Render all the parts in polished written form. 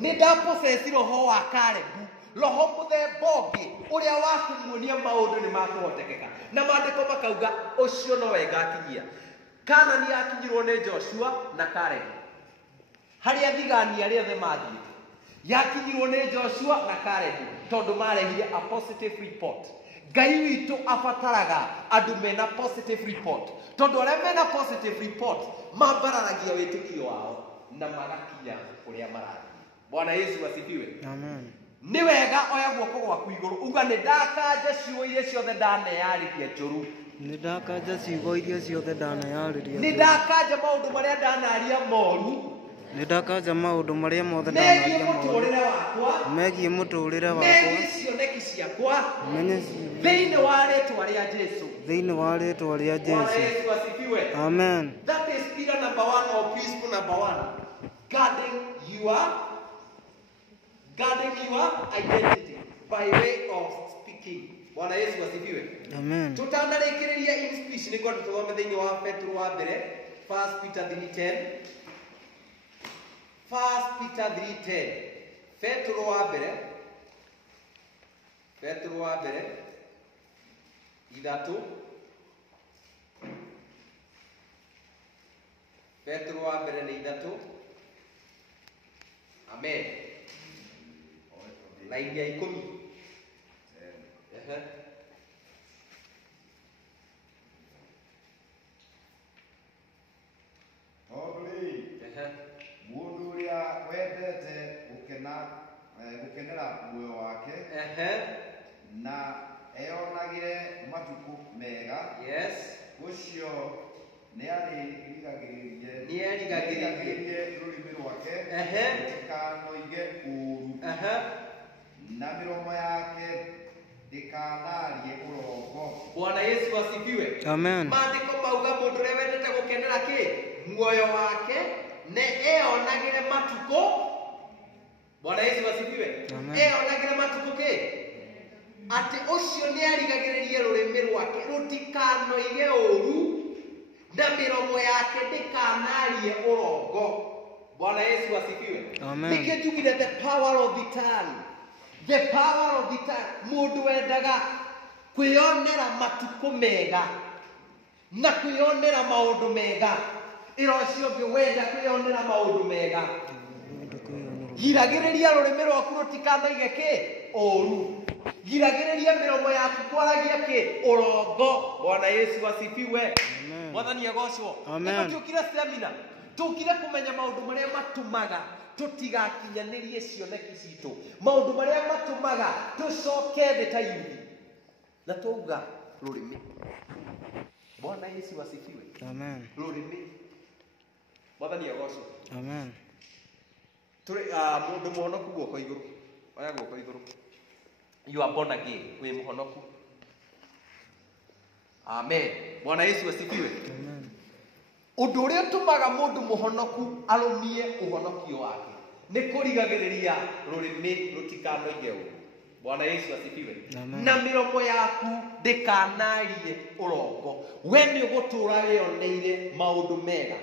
Nida possess roho wa Kalebu. Roho muthemba ũngĩ ũrĩa wa kũmuonia maũndũ nĩ makũhotekeka. Na maandĩko makauga ũcio no wega akinyia. Kanani yakinyirwo nĩ Joshua na Caleb. Harĩa thigani arĩa othe mathiĩ. Yakinyirwo nĩ Joshua na Caleb tondũ marehire a positive report. Ngai witũ abataraga andũ mena positive report. Tondũ arĩa mena positive report mambararagia wĩtĩkio wao na magakinya ũrĩa marathiĩ. Bwana Yesu asifiwe. Amen. Ni wega oya guoko gwaku igũrũ uga nĩ ndakanja ciugo iria ciothe ndaneyarĩria njũru. Nĩ ndakanja ciugo iria ciothe ndaneyarĩria. Nĩ ndakanja maũndũ marĩa ndanaria moru. Nĩ ndakanja maũndũ marĩa mothe ndanaria moru. Megiĩ mũtũũrĩre wakwa. Megiĩ cioneki ciakwa. Thĩinĩ wa rĩĩtwa rĩa Jesũ. Thĩinĩ wa rĩĩtwa rĩa Jesũ. Bwana Yesu asifiwe. Amen. That is pillar number 1 or principle number 1. Guarding your identity by way of speaking. Bwana Yesu asifiwe. Amen. Tutanarĩkĩrĩria in speech nĩ kwenda tũthome thĩinĩ wa Petro wa mbere 1 Peter 3:10. 1 Peter 3:10. Petro wa mbere ithatũ. Petro wa mbere nĩ ithatũ. Amen. Laini ya 10. Mũndũ ũrĩa wendete gũkenera muoyo wake na eyonagĩre matukũ mega. Yes. Ũcio nĩarigagĩrĩrie rũrĩmĩ rwake ndĩkanoige ũũru na mĩromo yake ndĩkanarie ũrongo. Bwana Yesu asifiwe. Amen. Maandĩko mauga mũndũ ũrĩa wendete gũkenera kĩ? Muoyo wake na eyonagĩre matukũ. Bwana Yesu asifiwe. Eyonagĩre matukũ kĩ? Atĩ ũcio nĩarigagĩrĩrie rũrĩmĩ rwake rũtikanoige ũũru na mĩromo yake ndĩkanarie ũrongo. Bwana Yesu asifiwe. Amen. Nikĩtugire the power of the tongue. The power of the tongue. Mũndũ wendaga kwĩyonera matukũ mega na kwĩyonera maũndũ mega. Ĩrocio ũngĩ wenda kwĩyonera maũndũ mega. Giragĩrĩria rũrĩmĩ rwaku rũtikanoige kĩ? Ũũru. Giragĩrĩria mĩromo yaku kwaragia kĩ? Ũrongo. Bwana Yesu asifiwe. Mwathani agocwo. Amen. Tũkire seminar. Tũkire kũmenya maũndũ marĩa matũmaga tũtigakinyanĩrie cioneki citũ. Maũndũ marĩa matũmaga tũcoke thĩ ta yuthi. Na twauga rũrĩmĩ. Bwana Yesu asifiwe. Amen. Rũrĩmĩ. Mwathani agocwo. Amen. Tũrĩ mũndũ mũhonoku guoko igũrũ. Oya guoko igũrũ. You are born again. Wĩ mũhonoku. Amen. Bwana Yesu asifiwe. Amen. Ũndũ ũrĩa ũtũmaga mũndũ mũhonoku arũmie ũhonokio wake nĩ kũrigagĩrĩria rũrĩmĩ rũtikanoige ũũru. Bwana Yesu asifiwe. Na mĩromo yaku ndĩkanarie ũrongo. We nĩ ũgũtũũra wĩyoneire maũndũ mega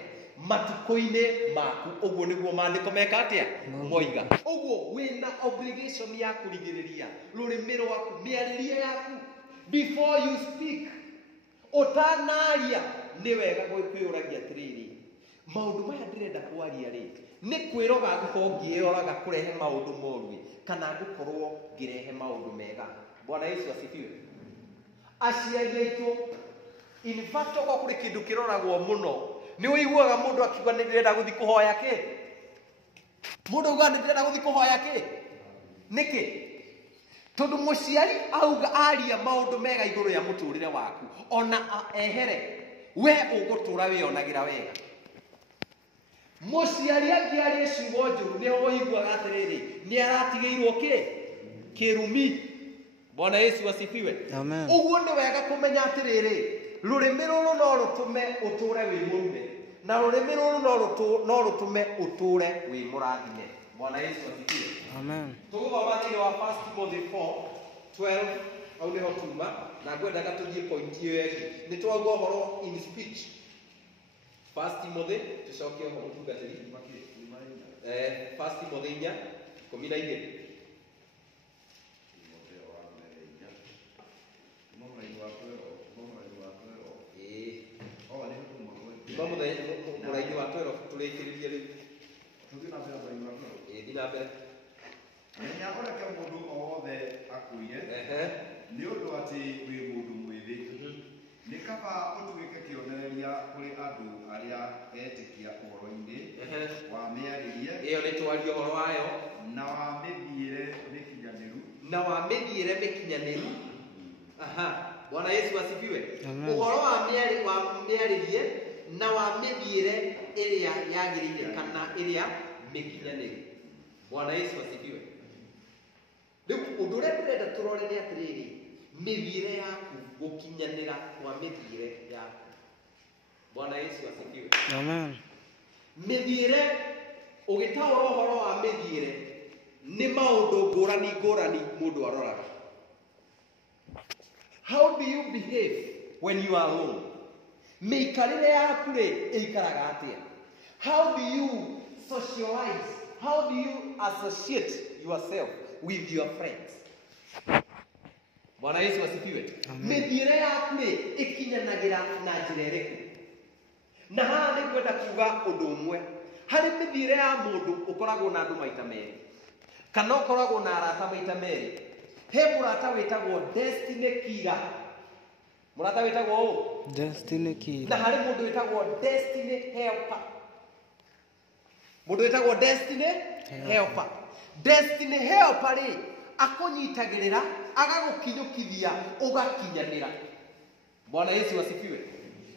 matukũ-inĩ maku. Ũguo nĩguo maandĩko meka atĩa? Moiga. Ũguo wĩna obligation ya kũrigĩrĩria rũrĩmĩ rwaku, mĩarĩrie yaku before you speak. Ũtanaria nĩ wega kwĩyũragia atĩrĩrĩ, maũndũ maya ndĩrenda kwaria rĩ, nĩ kwĩroga ngũkorwo ngĩyoraga kũrehe maũndũ moru kana ngũkorwo ngĩrehe maũndũ mega. Bwana Yesu asifiwe. Aciari aitũ, in fact okorwo kũrĩ kĩndũ kĩroragwo mũno, nĩ ũiguaga mũndũ akiuga nĩ ndĩrenda gũthiĩ kũhoya kĩ? Mũndũ auga nĩ ndĩrenda gũthiĩ kũhoya kĩ? Nĩkĩ? Tondũ mũciari auga aria maũndũ mega igũrũ ya mũtũũrĩre waku, ona ehere we ũgũtũũra wĩyonagĩra wega. Mũciari angĩaria ciugo njũru nĩ ũiguaga atĩrĩrĩ nĩ aratigĩirwo kĩ? Kĩrumi. Bwana Yesu asifiwe. Amen. Ũguo nĩ wega kũmenya atĩrĩrĩ, rũrĩmĩ rũrũ no rũtũme ũtũũre wĩ mũrume na rũrĩmĩ rũrũ no rũtũme ũtũũre wĩ mũrathime. Bwana Yesu asifiwe. Amen. Tũgũthoma thĩinĩ wa 1 Timothy 4:12 au nĩho tuma na ngwendaga tũthiĩ point ĩyo ĩngĩ. Nĩ twauga ũhoro in speech. 1 Timothy tũcoke ũhoro ũtungatĩri. 1 Timothy 12. Mũraini wa 12 tũrĩkĩrĩrie rĩu. Thiĩ na mbere. Menya ũreke mũndũ o wothe akũire nĩ ũndũ atĩ wĩ mũndũ mwĩthĩ. Nĩ kaba ũtuĩke kĩonereria kũrĩ andũ arĩa etĩkia ũhoro-inĩ wa mĩarĩrie ĩyo nĩ twaria ũhoro wayo na wa mĩthiĩre mĩkinyanĩru Bwana Yesu asifiwe. Ũhoro wa mĩarĩrie na wa mĩthiĩre ĩrĩa yagĩrĩire kana ĩrĩa mĩkinyanĩru. Bwana Yesu asifiwe. Rĩu ũndũ ũrĩa ndĩrenda tũrore nĩ atĩrĩrĩ, mĩthiĩre yaku, gũkinyanĩra kwa mĩthiĩre yaku. Bwana Yesu asifiwe. Amen. Mĩthiĩre, ũgĩtaũra ũhoro wa mĩthiĩre nĩ maũndũ ngũrani ngũrani mũndũ aroraga. How do you behave when you are alone? Mĩikarĩre yaku rĩ ĩikaraga atĩa? How do you socialize? How do you associate yourself with your friends? Bwana Yesu asifiwe. Mĩthiĩre yaku rĩ ĩkinyanagĩra na njĩra ĩrĩkũ? Na haha nĩ kwenda kuga ũndũ ũmwe. Harĩ mĩthiĩre ya mũndũ ũkoragwo na andũ maita merĩ, kana ũkoragwo na arata maita merĩ. He mũrata wĩtagwo Destiny Killer. Mũrata wĩtagwo ũũ? Destiny Killer. Na harĩ mũndũ wĩtagwo Destiny Helper. Mũndũ wĩtagwo Destiny Helper. Destiny Helper rĩ akũnyitagĩrĩra agagũkinyũkithia ũgakinyanĩra. Bwana Yesu asifiwe.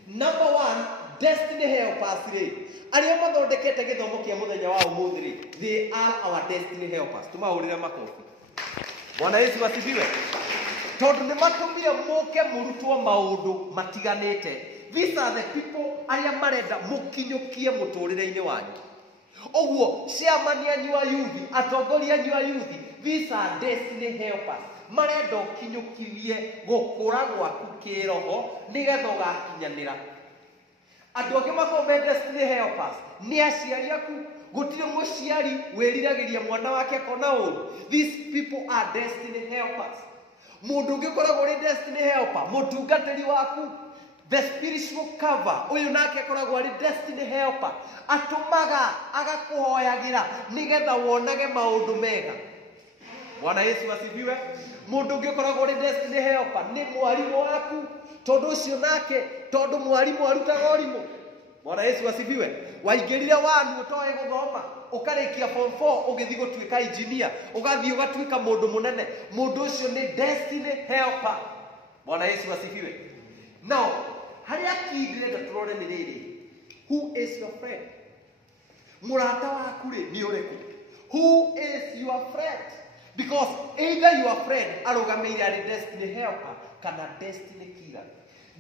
Number 1, Destiny Helpers rĩ arĩa mathondekete gĩthomo kĩa mũthenya wa ũmũthĩ rĩ, they are our Destiny Helpers. Tũmahũrĩre makofi. Bwana Yesu asifiwe. Tondũ nĩ matũmire mũke mũrutwo maũndũ matiganĩte. These are the people arĩa marenda mũkinyũkie mũtũrĩre-inĩ wanyu. Ũguo chairman anyu a youth, atongoria anyu a youth, these are Destiny Helpers. Marenda ũkinyũkithie gũkũra gwaku kĩroho nĩgetha ũgakinyanĩra. Andũ angĩ makorwo Destiny Helpers nĩ aciari aku. Gũtirĩ mũciari wĩriragĩria mwana wake akona ũru. These people are Destiny Helpers. Mũndũ ũngĩ ũkoragwo ũrĩ Destiny Helper, mũtungatĩri waku, the spiritual cover, ũyũ nake akoragwo arĩ Destiny Helper. Atũmaga agakũhoyagĩra nĩgetha wonage maũndũ mega. Bwana Yesu asifiwe. Mũndũ ũngĩ ũkoragwo ũrĩ Destiny Helper nĩ mwarimũ waku, tondũ ũcio nake, tondũ mwarimũ arutaga ũrimũ. Bwana Yesu asifiwe. Waingĩrire wanu ũtoĩ gũthoma, ũkarĩkia form 4 ũgĩthiĩ gũtuĩka engineer, ũgathiĩ ũgatuĩka mũndũ mũnene. Mũndũ ũcio nĩ Destiny Helper. Bwana Yesu asifiwe. Now, harĩa kĩndĩrenda tũrore nĩ rĩrĩ, who is your friend? Mũrata waku rĩ nĩ ũrĩkũ? Who is your friend? Because either your friend arũgamĩire arĩ Destiny Helper kana Destiny Killer.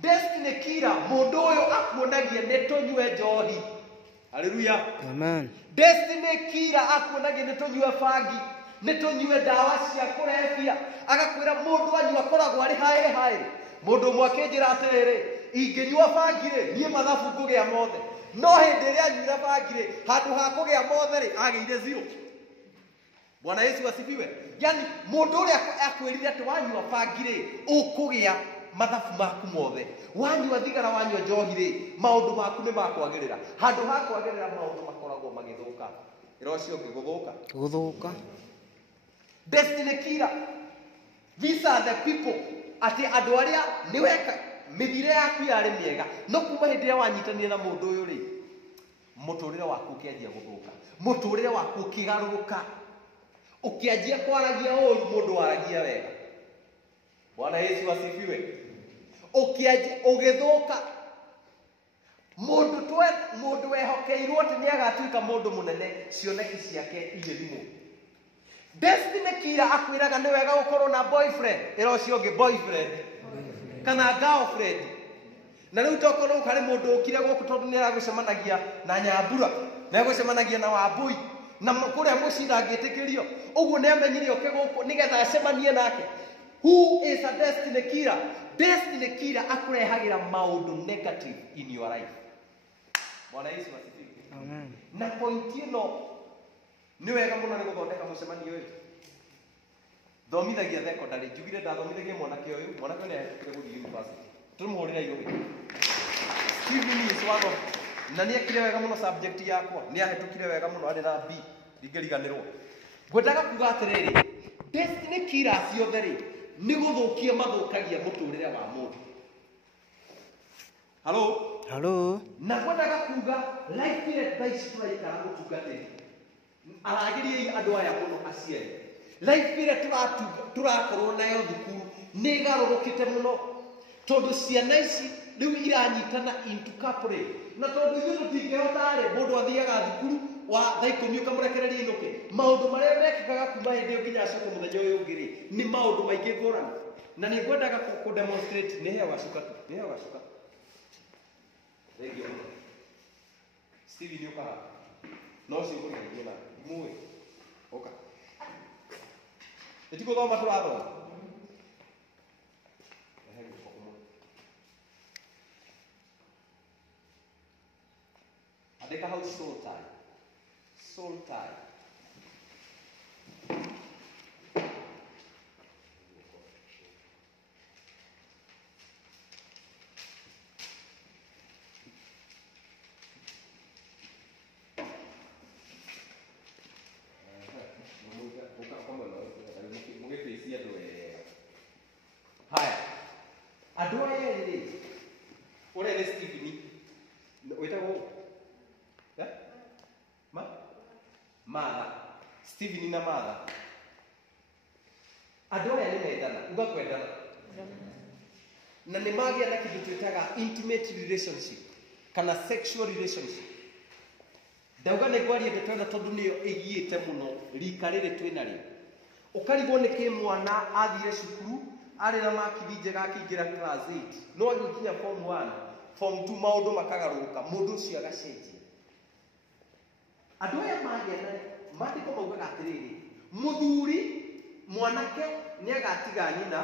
Destiny Killer, mũndũ ũyũ akuonagia nĩ tũnyue njohi. Hallelujah. Amen. Destiny Killer akuonagia nĩ tũnyue bangi, nĩ tũnyue ndawa cia kũrebia. Agakwĩra mũndũ wanyu akoragwo arĩ haĩ. Mũndũ ũmwe akĩnjĩra atĩrĩrĩ, ingĩnyua bangi rĩ niĩ mathabu ngũgĩa mothe. No hĩndĩ ĩrĩa anyuire bangi rĩ handũ ha kũgĩa mothe rĩ agĩire zero. Bwana Yesu asifiwe. Yani mũndũ ũrĩa akwĩrire atĩ wanyua bangi rĩ ũkũgĩa mathabu maku mothe. Wanyua thigara, wanyua njohi rĩ maũndũ maku nĩ makwagĩrĩra. Handũ ha kwagĩrĩra maũndũ makoragwo magĩthũka. Ĩrocio ũngĩ gũthũka. Destiny Killer. These are the people atĩ andũ arĩa nĩ weka mĩthiĩre yaku yarĩ mĩega, no kuma hĩndĩ ĩrĩa wanyitanire na mũndũ ũyũ rĩ mũtũrĩre waku ũkĩanjia gũthũka, mũtũrĩre waku ũkĩgarũrũka, ũkĩanjia kwaragia ũũru mũndũ waragia wega. Bwana Yesu asifiwe. Ũkĩanjia ũgĩthũka, mũndũ wehokeirwo atĩ nĩ agatuĩka mũndũ mũnene, cioneki ciake igĩthimwo. Destiny Killer akwĩraga nĩ wega gũkorwo na boyfriend, ĩrocio ũngĩ boyfriend kana girlfriend. Na rĩu tokorwo harĩ mũndũ ũkire gũkũ tondũ nĩ aragũcemanagia na Nyambura, nĩ agũcemanagia na Wambui, na kũrĩa mũcira angĩtĩkĩrio, ũguo nĩ amenyire ũke gũkũ nĩgetha acemanie nake. Who is a Destiny Killer? Destiny Killer akũrehagĩra maũndũ negative in your life. Bwana Yesu asifiwe. Amen. Na point ĩno nĩ wega mũno nĩ gũthondeka mũcemanio ũyũ thomithagia thekondarĩ njugire ndathomithagia mwanake ũyũ nĩ ahĩtũkire gũthiĩ university tũmũhũrĩra irũgĩ Stephen is one of na nĩ ekire wega mũno subject yakwa nĩ ahĩtũkire wega mũno arĩ na B ndingĩriganĩrwo ngwendaga kuga atĩrĩrĩ destiny killers ciothe rĩ nĩ gũthũkia mathũkagia mũtũrĩre wa mũndũ halo na ngwendaga kuga life ile thaici tũraikara gũtungatĩri aragĩriei andũ aya mũno aciari life ile tũrakorwo nayo thukuru nĩ ĩgarũrũkĩte mũno tondũ ciana ici rĩu iranyitana into couple na tondũ ithuĩ tũtingĩhota rĩ mũndũ athiaga thukuru wa thaa 10 ũkamũrekereria inũke maũndũ marĩa mekĩkaga kuma hĩndĩ ĩyo nginya acoke mũthenya ũyũ ũngĩ rĩ nĩ maũndũ maingĩ ngũrani na nĩ ngwendaga kũdemonstrate nĩ heo gacuka tu nĩ heo gacuka Regio. Stevie nĩ ũkaga no cio ũkũrigithio na mũĩ ũka ĩtigũthoma tũrathoma andĩka hau soul tie Haya, andũ aya rĩ ũrĩa nĩ Stephen wĩtagwo Martha Stephen na Martha andũ aya nĩ mendana uga kwendana na nĩ magĩa na kĩndũ twĩtaga intimate relationship kana sexual relationship ndauga nĩ ngwaria ndeto tondũ nĩyo ĩgiĩte mũno rika rĩrĩ twĩnarĩo ũkarigwo nĩ kĩ mwana athire cukuru arĩ na makithi njega akĩingĩra class 8 no agĩkinya form 1 form 2 maũndũ makagarũrũka mũndũ ũcio agacenjia andũ aya magĩana maandĩko maugaga atĩrĩrĩ mũthuri mwanake nĩ agatiga nyina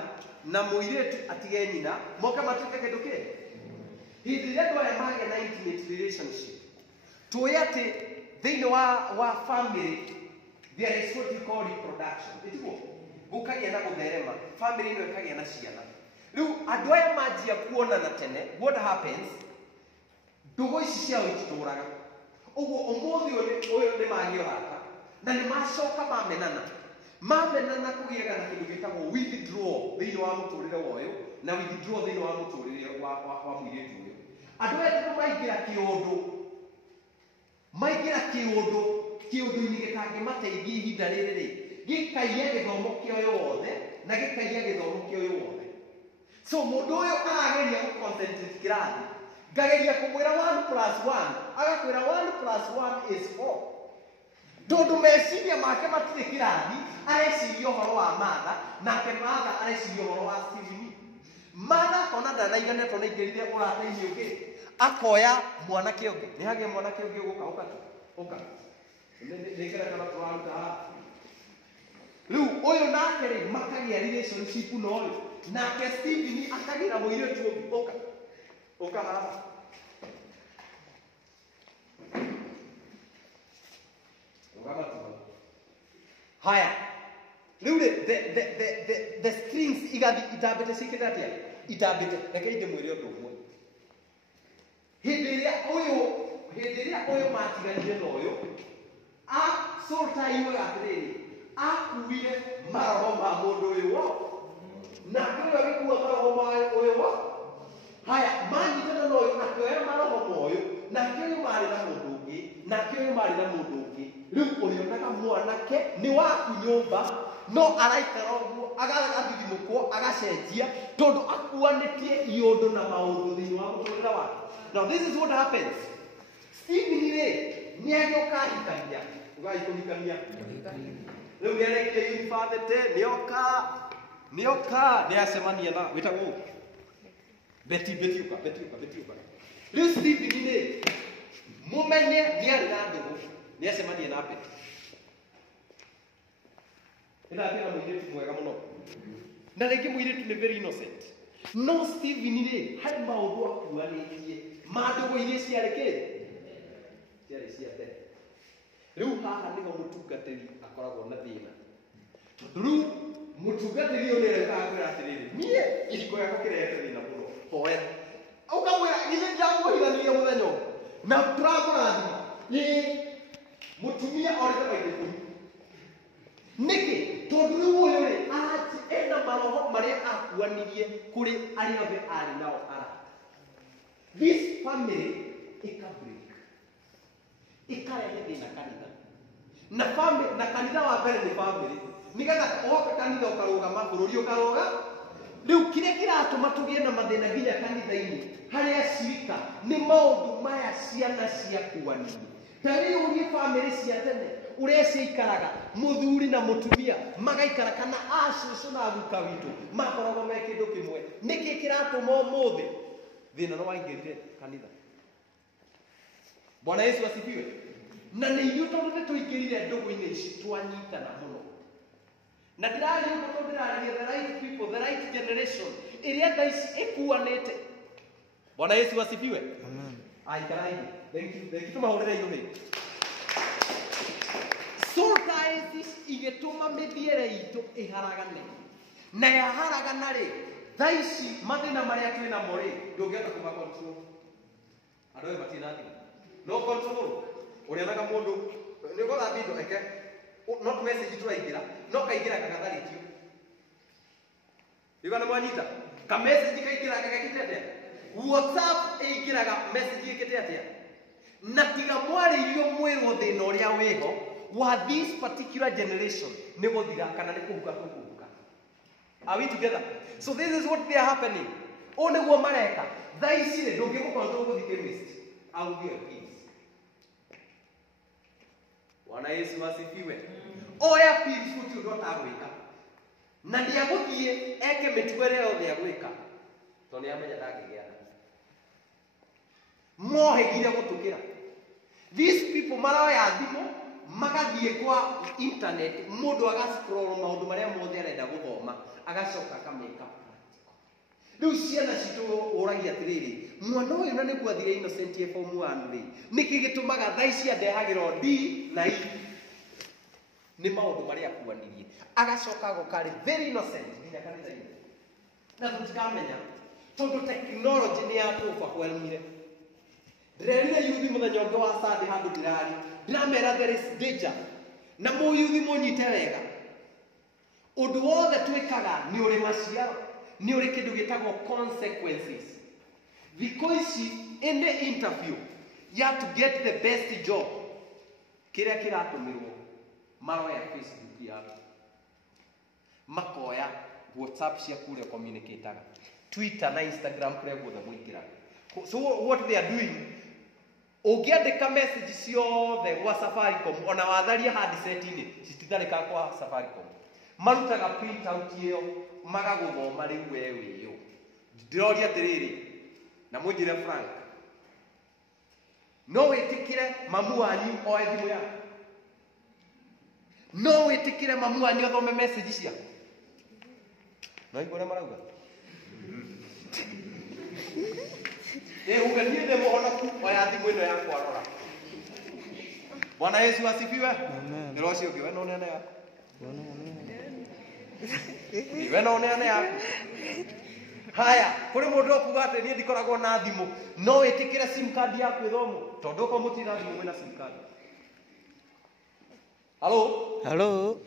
na mũirĩtu atige nyina moka matuĩke kĩndũ kĩ hĩndĩ ĩrĩa andũ aya magĩa na intimate relationship tũĩ atĩ thĩinĩ wa family there is what we call reproduction ĩtiguo gũkagĩa na gũtherema family ĩno ĩkagĩa na ciana rĩu andũ aya manjia kuonana tene what happens ndũgũ ici ciao ititũraga ũguo ũmũthĩ ũyũ nĩ magĩa ũrata na nĩ macoka mamenana kũgĩaga na kĩndũ gĩtagwo withdraw thĩinĩ wa mũtũrĩre wa ũyũ na withdraw thĩinĩ wa mũtũrĩre wa mũirĩtu ũyũ andũ aya tondũ maingĩra kĩũndũ-inĩ gĩtangĩmateithia ihinda rĩrĩ rĩ gĩkaiya gĩthomo kĩoyo wothe na gĩkaiya gĩthomo kĩoyo wothe so mũndũ ũyũ arageria gũconcentrate kĩrathi ngageria kũmwĩra 1+1 agakwĩra 1+1 is 4 tondũ meciria make matirĩ kĩrathi areciria ũhoro wa Martha nake Martha areciria ũhoro wa Stephen Martha ona ndanaiganĩtwo nĩ ingĩrire ũrata-inĩ ũngĩ akoya mwanake ũngĩ nĩ hagĩa mwanake ũngĩ ũka nĩkĩra kana tũraruta haha rĩu ũyũ nake rĩ makagĩa relationship na ũyũ nake Stephen akagĩra mũirĩtu ũngĩ ũka haha haya rĩu the strings igathi itambĩte cikĩte atĩa itambĩte reke ndĩmwĩre ũndũ ũmwe hĩndĩ ĩrĩa ũyũ matiganire na ũyũ soul tie yugaga atĩrĩrĩ akuire maroho ma mũndũ ũyũ nake ũyũ agĩkua maroho ma ũyũ haya manyitana na ũyũ akĩoya maroho ma ũyũ nake ũyũ marĩ na mũndũ ũngĩ nake ũyũ marĩ na mũndũ ũngĩ rĩu ũrĩonaga mwanake nĩ waku nyũmba no araikara ũguo agathithimũkwo agacenjia tondũ akuanĩtie iũndũ na maũndũ thĩinĩ wa mũtũrĩre wake now this is what happens Stephen rĩ nĩ agĩũka ahikania ũgagĩkũhikania rĩu nĩ arĩkia university nĩoka nĩ acemania na wĩtagwo Betty ũka rĩu Stephen rĩ mũmenye nĩ arĩ na ndũgũ nĩ acemania na Betty ĩrambĩra mũirĩtu mwega mũno na rĩngĩ mũirĩtu nĩ very innocent no Stephen rĩ harĩ maũndũ akuanĩtie ma ndũgũ iria ciarĩ kĩ ciarĩ cia mbere rĩu haha nĩho mũtungatĩri makoragwo na thĩna. Rĩu mũtungatĩri ũyũ nĩarekaga kwĩra atĩrĩrĩ, niĩ ihiko gĩakwa kĩrehete thĩna mũno, hoera. Ũkamwĩra githĩ ndiramũhithanirie mũthenya ũmwe na tũramũrathima. Mũtumia orĩte maita ikũmi. Nĩkĩ? Tondũ rĩu ũyũ-rĩ ena maroho marĩa akuanirie kũrĩ arĩa othe arĩ nao arata. This family ĩka-break, ĩkarehe thĩna kanitha. Na kanitha wa mbere nĩ family. Nĩgetha woka kanitha ũkarũgama, bũrũri ũkaroga. Rĩu kĩrĩa kĩratũma tũgĩe na mathĩna nginya kanitha-inĩ harĩa cirika nĩ maũndũ maya ciana ciakuanirie. Ta rĩu ũthiĩ family cia tene ũrĩa ciaikaraga, mũthuri na mũtumia magaikara, kana acũcũ na aguka witũ makoragwo me kĩndũ kĩmwe. Nĩkĩ kĩratũma ũmũthĩ thĩna nĩ waingĩrire kanitha? Bwana Yesu asifiwe. Na nĩ ithuĩ tondũ nĩ tũingĩrire ndũgũ-inĩ ici twanyitana mũno. Na ndĩrarĩria ũguo tondũ ndĩrarĩria the right people, the right generation ĩrĩa thaa ici ĩkuanĩte. Bwana Yesu asifiwe. Amen. Aikarai. Thank you. Tumahũrĩre inyuĩ. Soul ties igĩtũma mĩthiĩre itũ ĩharagane. Na yaharagana-rĩ, thaa ici mathĩna marĩa twĩ namo-rĩ, ndũngĩhota kũma-control. Andũ aya matirĩ thimũ. No control. Ũrĩonaga mũndũ nĩ ũgũtha video eke not message tũraingĩra, no kaingĩra kagatharĩkio. Igua nĩ mwanyita? Ka message kaingĩra gagekĩte atĩa? WhatsApp ĩingĩraga message ĩkĩte atĩa? Na tiga mwarĩirio mwĩrwo thĩna ũrĩa wĩho wa this particular generation nĩ gũthira kana nĩ kũhuka tũkũhuka. Are we together? So this is what they are happening. Ũũ nĩguo mareka. Thaa ici-rĩ ndũngĩmũkontrol gũthiĩ chemist. Augie pills. Bwana Yesu asifiwe. Oya pills gũtirĩ ũndũ atagwĩka. Na nĩagũthiĩ eke mĩtugo ĩrĩa yothe agwĩka. Tondũ nĩamenya ndangĩgĩa nda. Mohegire gũtũkĩra. These people maroya thimũ magathiĩ kwa internet, mũndũ agascroll maũndũ marĩa mothe arenda gũthoma, agacoka akameka practical. Rĩu ciana citũ ũragia atĩrĩrĩ, mwana ũyũ na nĩguo athire innocent ye form 1-rĩ, nĩkĩ gĩtũmaga thaa ici andehagĩrwo D na E? Nĩ maũndũ marĩa akuanirie. Agacoka gũkarĩ very innocent nginya kanitha-inĩ. Na tũtikamenya tondũ technology nĩ yatũoverwhelmire. Ndĩrerire yuthi mũthenya ũngĩ wa Sunday handũ ndĩrarĩ. Ndĩramera there is danger. Na mũyuthi mũnyite wega. Ũndũ wothe twĩkaga nĩ ũrĩ maciaro. Nĩ ũrĩ kĩndũ gĩtagwo consequences. Thikũ ici in the interview you have to get the best job. Kĩrĩa kĩratũmĩrwo maroya Facebook yaku, makoya WhatsApp ciaku ũrĩa communicataga, Twitter na Instagram kũrĩa guothe mũingĩraga. So what they are doing, ũngĩandĩka message ciothe gwa Safaricom, ona watharia handset-inĩ cititharĩkaga kwa Safaricom, marutaga print out ĩyo magagũthoma rĩu we wĩyo. Ndĩroria atĩrĩrĩ, na mũnjĩre Frank, no wĩtĩkĩre mamu wanyu oe thimũ yaku? No wĩtĩkĩre mamu wanyu athome message ciaku? No igua ũrĩa marauga? Uga niĩ ndĩ mũhonoku, oya thimũ ĩno yakwa rora. Bwana Yesu asifiwe. Amen. Nĩ rũciũ ũngĩ we no nene yaku. We no nene yaku. Haya, kũrĩ mũndũ ũkuga atĩ niĩ ndikoragwo na thimũ, no wĩtĩkĩre sim card yaku ĩthomwo? Tondũ ũkorwo mũtirĩ na thimũ mwĩna sim card. Hello? Hello.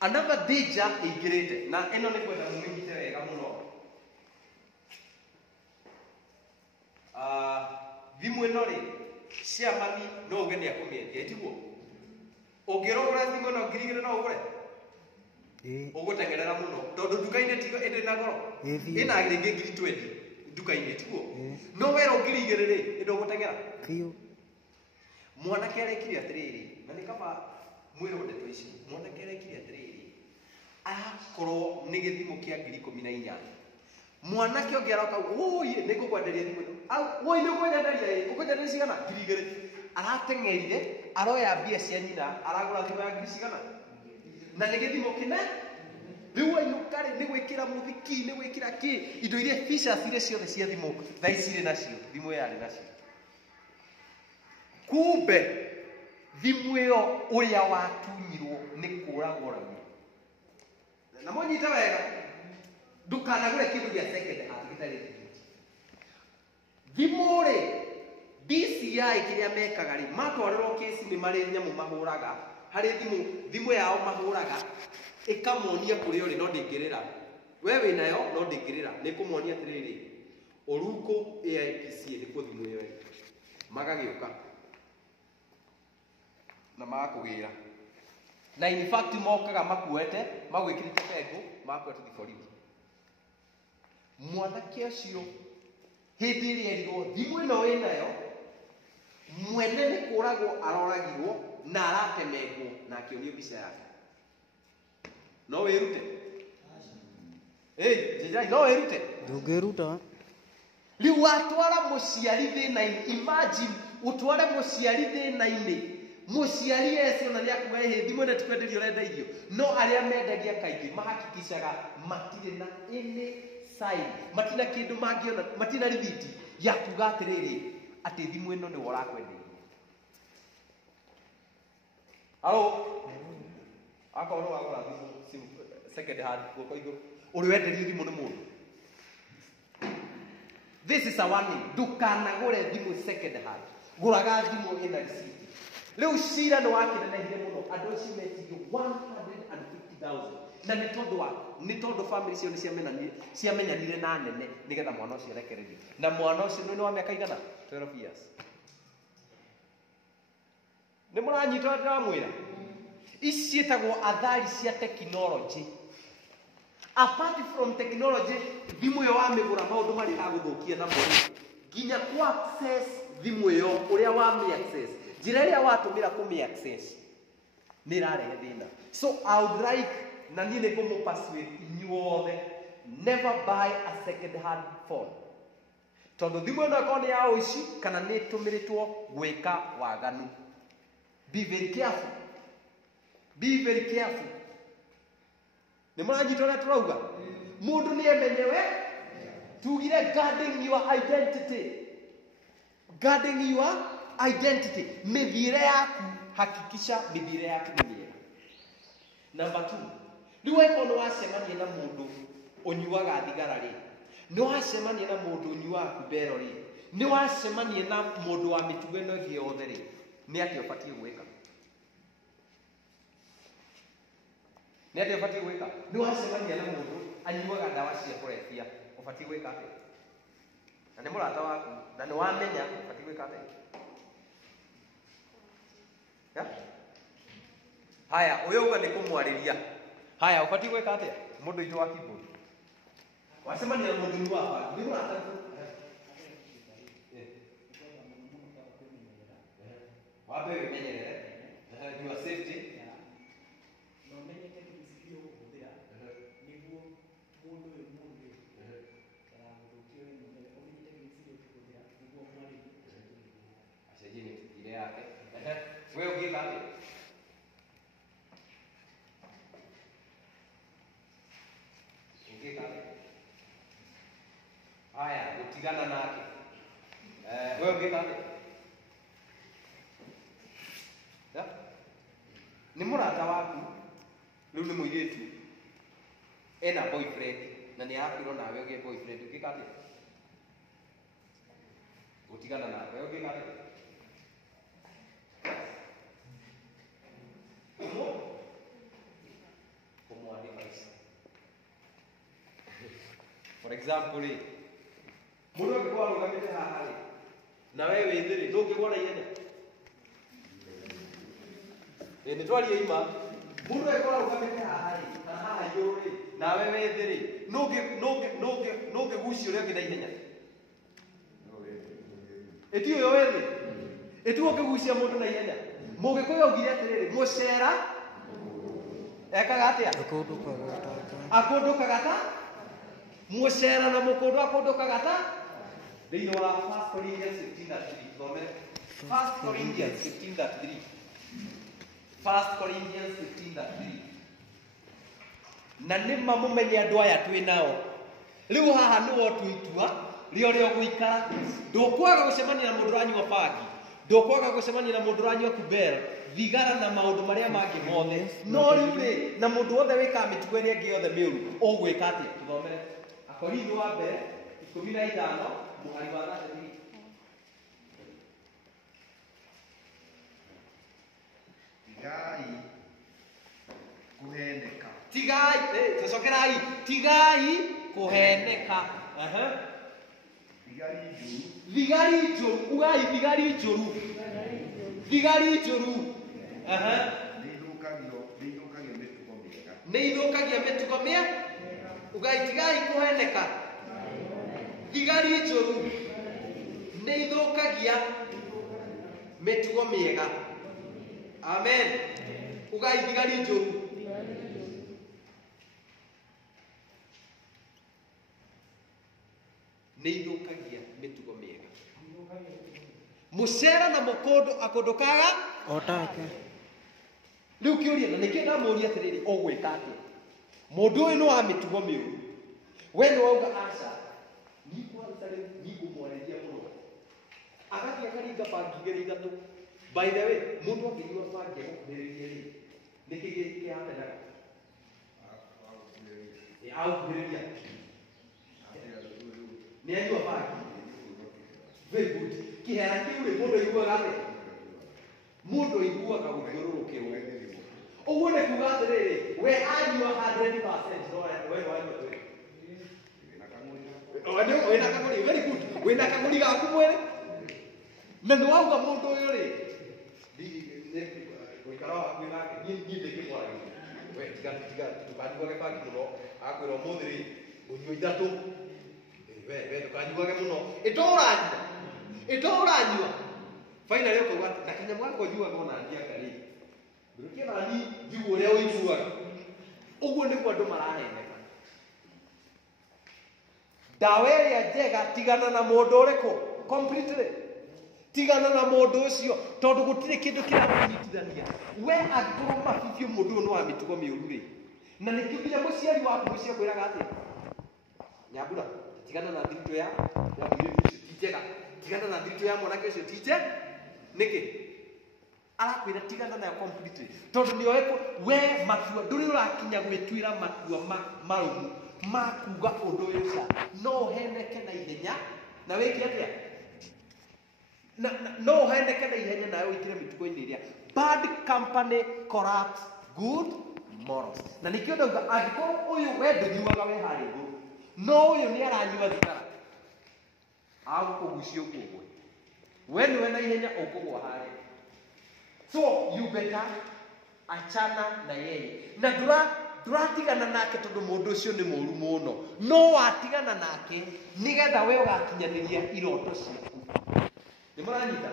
Another danger ĩingĩrĩte, na ĩno nĩ kwenda mũmenyite wega mũno. Thimũ ĩno rĩ, ciamani no uge nĩ akũmĩendia, tiguo? Ũngĩrogora thimũ ĩno ngiri igĩrĩ no ũgũre? Ũgũteng'erera mũno, tondũ nduka-inĩ ĩndĩ na goro. Ĩna rĩngĩ ngiri 20 nduka-inĩ, tiguo? No werwo ngiri igĩrĩ rĩ, ĩndĩ ũgũteng'era? Biũ. Mwanake arekire atĩrĩrĩ, na nĩ kaba mwĩrwo ndeto ici, mwanake arekire atĩrĩrĩ, akorwo nĩ gĩthimo kĩa ngiri 18. Mwanake ũngĩ aroka, "Wũi, nĩ ngũkwenderia thimũ ĩno." "Wũi, nĩ ũkwenderia ũkwenderia cigana?" "Ngiri igĩrĩ." Arateng'erire, aroya mbia cia nyina, aragũra thimũ ya ngiri cigana? Na nĩ gĩthimo kĩnene. Rĩu ainũka rĩ, nĩ gwĩkĩra mũthiki, nĩ gwĩkĩra kĩ, indo iria features iria ciothe cia thimũ thaa ici irĩ nacio, thimũ yarĩ nacio. Kumbe thimũ ĩyo ũrĩa watunyirwo nĩ kũũra nĩndagũragia na mũnyita wega ndukanagũre kĩndũ gĩa second hand gĩtarĩ thimũ-rĩ DCI kĩrĩa mekaga rĩ matwarĩrwo kĩci nĩ marĩ nyamũ mahũraga harĩ thimũ yao mahũraga ĩkamonia kũrĩa ũrĩ no ndĩngĩrĩra we wĩnayo no ndĩngĩrĩra nĩkũmonia atĩrĩrĩ ũrukũ AIPC nĩkuo thimũ ĩyo magagĩũka na magakũgĩra na in fact mokaga makuete magwĩkĩrĩte bengo magakwĩra tũthi borithi mwanake ũcio hĩndĩ ĩrĩa erirwo thimũ ĩno wĩnayo mwene nĩ kũragwo aroragirwo na aratemengwo na akĩonio mbica yake no wĩrute Jejai no wĩrute ndũngĩruta rĩu watwara mũciari thĩna-inĩ imagine ũtware mũciari thĩna-inĩ mũciari ece na nĩakuga hĩ thimũ ĩno tikwenderio ũrenderio no arĩa mendagia kaingĩ mahakikishaga matirĩ na any sign matina kĩndũ mangĩona matina rithiti ya kuga atĩrĩrĩ atĩ thimũ ĩno nĩwe ũrakwendeirie akorwo nĩ wagũra thimũ second hand guoko igũrũ ũrĩ wenderio thimũ nĩ mũndũ this is a warning ndukanagũre thimũ second hand gũraga thimũ ĩna receipt rĩu cira nĩ wakĩnenehire mũno andũ acio metirio 150,000 na nĩ tondũ family cio nĩ ciamenyanire na nene nĩgetha mwana ũcio arekererio na mwana ũcio nĩ wa mĩaka igana 12 years nĩ mũranyita ndĩramwĩra ici ciĩtagwo athari cia tekinoronjĩ apart from technology thimũ ĩyo wamĩgũra maũndũ marĩ hagũthũkia na mũndũ nginya ku access thimũ ĩyo ũrĩa wamĩ access njĩra ĩrĩa watũmĩra kũmĩ access nĩ ĩrarehe thĩna so I would like na niĩ nĩ ngũmũ-persuade inyuothe never buy a second hand phone tondũ thimũ ĩno ĩkorwo nĩ ya ũici kana nĩ ĩtũmĩrĩtwo gwĩka waganu be very careful be very careful nĩ mũranyita ũrĩa tũrauga mũndũ nĩ emenyewe tugire guarding your identity mĩthiĩre yaku hakikisha mĩthiĩre yaku nĩ mĩega number 2 rĩu wakorwo nĩ wacemania na mũndũ ũnyuaga thigara rĩ nĩ wacemania na mũndũ ũnyuaga kumbero rĩ nĩ wacemania na mũndũ wa mĩtugo ĩno ĩngĩ yothe rĩ nĩ atĩ ũbatiĩ gwĩka nĩ wacemania na mũndũ anyuaga ndawa cia kũrebia ũbatiĩ gwĩka atĩa na nĩ mũrata waku na nĩ wamenya ũbatiĩ gwĩka atĩa haya ũyũ uga nĩ kũmwarĩria haya ũbatiĩ gwĩka atĩa mũndũ itũ wa keyboard wacemania na mũndũ nyuaga nĩ mũrata wambe wĩmenyerere your safety wewe ungĩka atĩa haya gũtigana nake wewe ungĩka atĩa nĩ mũrata waku rĩu nĩ mũirĩtu ena boyfriend na nĩ akwĩrwo nawe ũgĩe boyfriend ungĩka atĩa gũtigana nake wewe ungĩka atĩa for example mũndũ angĩkorwo arũgamĩte haha rĩ na wewe wĩ thĩ rĩ ndũngĩgwa na ihenya nĩ twarie ima mũndũ angĩkorwo arũgamĩte haha rĩ kana haha igũrũ rĩ na wewe wĩ thĩ rĩ ndũngĩgucia ũrĩa ũngĩ na ihenya ĩti ũyũ wĩ thĩ ĩti ũngĩgucia mũndũ na ihenya mũgĩkũyũ augire atĩrĩrĩ mũcera ekaga atĩa akũndũkaga ta mũcera na mũkũndũ akũndũkaga ta thĩinĩ wa 1 Corinthians 15:3 thome 1 Corinthians 15:3 1 Corinthians 15:3 na nĩma mũmenye andũ aya twĩ nao rĩu haha nĩwo tũitua rĩo rĩo gũikara ndũkwaga gũcemania na mũndũ ũranyua bangi ndukwaga gucemania na mundu uranyua kubera thigara na maundu maria mangi mothe no riu ri na mundu wothe wika mitugo ĩrĩa ĩngĩ yothe mĩũru ũgwĩka atĩa tuthomere Akorintho wa mbere 15 mũhari wa 33 tigai kuheneka thigari njũru ugai thigari njũru nĩ ithũkagia mĩtugo mĩega ugai tigai kuheneka thigari njũru nĩ ithũkagia mĩtugo mĩega amen ugai thigari njũru nĩ ithũkagia mĩtugo mĩega mũcera na mũkũndũ akũndũ kaga otake rĩu kĩũria na nĩkĩo ndamũũria atĩrĩrĩ ũgwĩka atĩa mũndũ ũyũ nĩ wa mĩtugo mĩũru we nĩ wauga aca nikwanza rĩu nĩngũmwarĩria mũno agathiĩ akaringa bangi igĩrĩ ithatũ by the way mũndũ angĩnyua bangi agũkuhĩrĩria rĩ nĩkĩ kĩhapenaga agũkuhĩrĩria nĩ anyua bangi very good kĩhera kĩu rĩ mũndũ aiguaga atĩa mũndũ aiguaga gũthiũrũrũkĩrwo ũguo nĩ kuuga atĩrĩrĩ we anyua 100% no we no anyua 20 wĩna kang'ũri very good wĩna kang'ũri gaku mwĩrĩ na nĩ wauga mũndũ ũyũ rĩ gũikara hakuhĩ nake niĩ ndĩkĩmwaragĩria we tiga ndũkanyuage bangi mũno akwĩra ũmũthĩ rĩ ũnyua ithatũ we ndũkanyuage mũno ĩtũranyua finally ũkauga atĩ na kanyamũ gako nyuaga ona ndianga rĩ ndũkĩra ni njigua ũrĩa ũiguaga ũguo nĩguo andũ maraheneka ndawa ĩrĩa njega tigana na mũndũ ũrĩkũ completely tigana na mũndũ ũcio tondũ gũtirĩ kĩndũ kĩrakũnyitithania we angĩkorwo mabibio mũndũ ũyũ nĩ wa mĩtugo mĩũru rĩ na nĩkĩo nginya mũciari waku mũciĩ kwĩraga atĩ Nyambura tigana na thiritũ ya mũirĩtu ũcio ti njega tigana na thiritũ ya mwanake ũcio ti njega nĩkĩ arakwĩra tigana nayo completely tondũ nĩoĩ we matua ndũrĩ ũrakinya gwĩtuĩra matua marũmu ma kuuga ũndũ ũyũ ca no ũheneke na ihenya na wĩke atĩa no ũheneke na ihenya nawe ũingĩre mĩtugo-inĩ ĩrĩa bad company corrupts good morals na nĩkĩo ndauga angĩkorwo ũyũ we ndũnyuaga we harĩ igũrũ no ũyũ nĩ aranyua thigara agũkũgucia ũguo we nĩwe na ihenya ũkũgwa harĩa so you better achana na yeye na ndũratigana nake tondũ mũndũ ũcio nĩ mũũru mũno no watigana nake nĩgetha we ũgakinyanĩria iroto ciaku nĩ mũranyita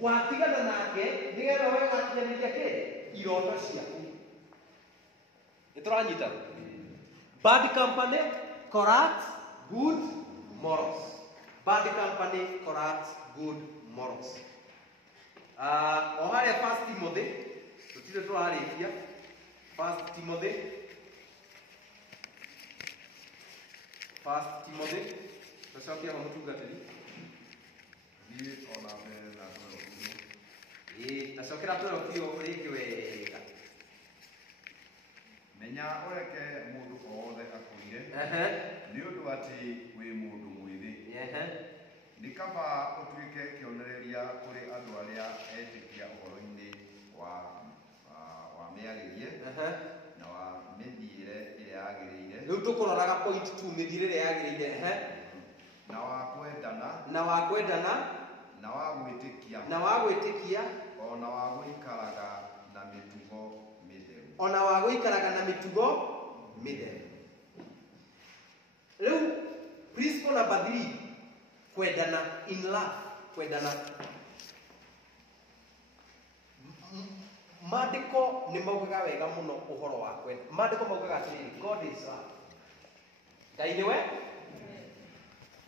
watigana nake nĩgetha we ũgakinyanĩria kĩ iroto ciaku nĩ tũranyita bad company corrupts good morals bad company corrupts good morals o harĩa 1 Timothy tũtirĩ tũrarĩkia 1 Timothy tũcokia na mũtungatĩri tacokera tũrokio rĩngĩ wega menya ũreke mũndũ o wothe akũire nĩ ũndũ atĩ wĩ mũndũ mwĩthĩ nĩ kaba ũtuĩke kĩonereria kũrĩ andũ arĩa etĩkia ũhoro-inĩ wa mĩarĩrie na wa mĩthiĩre ĩrĩa yagĩrĩire rĩu tũkũroraga point 2 mĩthiĩre ĩrĩa yagĩrĩire na wa kwendana na wa gwĩtĩkia o na wa gũikaraga na mĩtugo mĩtheru rĩu principle number 3 kwendana in love kwendana maandĩko nĩ maugaga wega mũno ũhoro wa kwenda maandĩko maugaga atĩrĩrĩ God is love Ngai nĩwe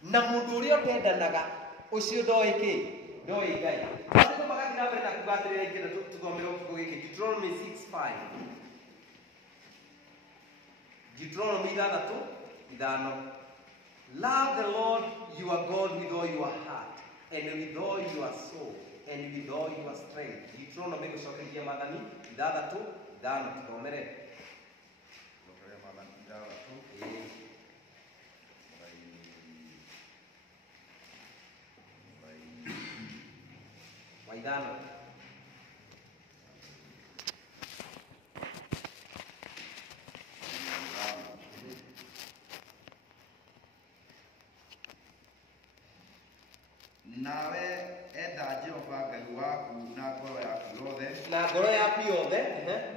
na mũndũ ũrĩa ũtendanaga ũcio ndoĩ kĩ ndoĩ Ngai maandĩko magathĩ na mbere na kuuga atĩrĩrĩ ingĩenda tũthomere kiugo gĩkĩ Deuteronomy 6:5 Deuteronomy 6:5 Love the Lord your God with all your heart and with all your soul and with all your strength. Deuteronomy gũcokeria Maathani 6:5 tũthomere. Gũcokeria Maathani 6. Waithano. Nawe enda Jehova Ngai waku na ngoro yaku yothe, Na ngoro yaku yothe,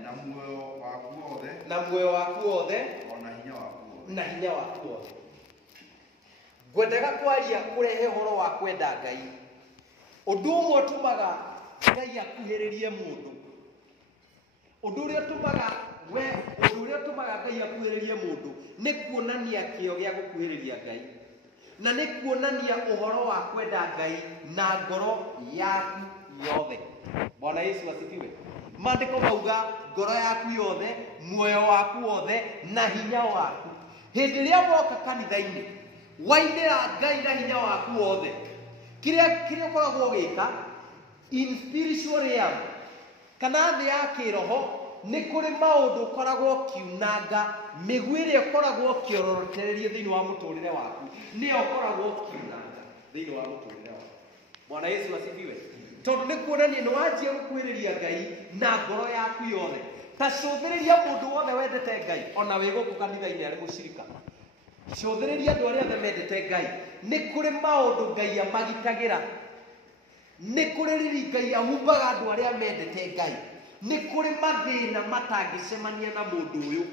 na muoyo waku wothe, na muoyo waku wothe, ona hinya waku wothe. na hinya waku wothe. Ngwendaga kwaria kũrehe ũhoro wa kwenda Ngai. Ũndũ ũmwe ũtũmaga Ngai akuhĩrĩrie mũndũ. Ũndũ ũrĩa ũtũmaga Ngai akuhĩrĩrie mũndũ nĩ kuonania kĩyo gĩa gũkuhĩrĩria Ngai. Na nĩ kuonania ũhoro wa kwenda Ngai na ngoro yaku yothe. Bwana Yesu asifiwe. Maandĩko mauga ngoro yaku yothe, muoyo waku wothe na hinya waku. Hĩndĩ ĩrĩa woka kanitha-inĩ, wainĩra Ngai na hinya waku wothe, kĩrĩa ũkoragwo ũgĩka in spiritual realm kana thĩ ya kĩroho, nĩ kũrĩ maũndũ ũkoragwo ũkiunanga, mĩguĩ ĩrĩa ũkoragwo ũkĩororotereria thĩinĩ wa mũtũrĩre waku nĩyo ũkoragwo ũkiunanga thĩinĩ wa mũtũrĩre waku. Bwana Yesu asifiwe. Tondũ nĩ kuonania nĩ wanjia gũkuhĩrĩria Ngai na ngoro yaku yothe. Ta cũthĩrĩria mũndũ wothe wendete Ngai, ona wĩ gũkũ kanitha-inĩ arĩ mũcirika. Cũthĩrĩria andũ arĩa othe mendete Ngai. Nĩ kũrĩ maũndũ Ngai amagitagĩra. Nĩ kũrĩ riri Ngai ahumbaga andũ arĩa mendete Ngai. Nĩ kũrĩ mathĩna matangĩcemania na mũndũ ũyũ.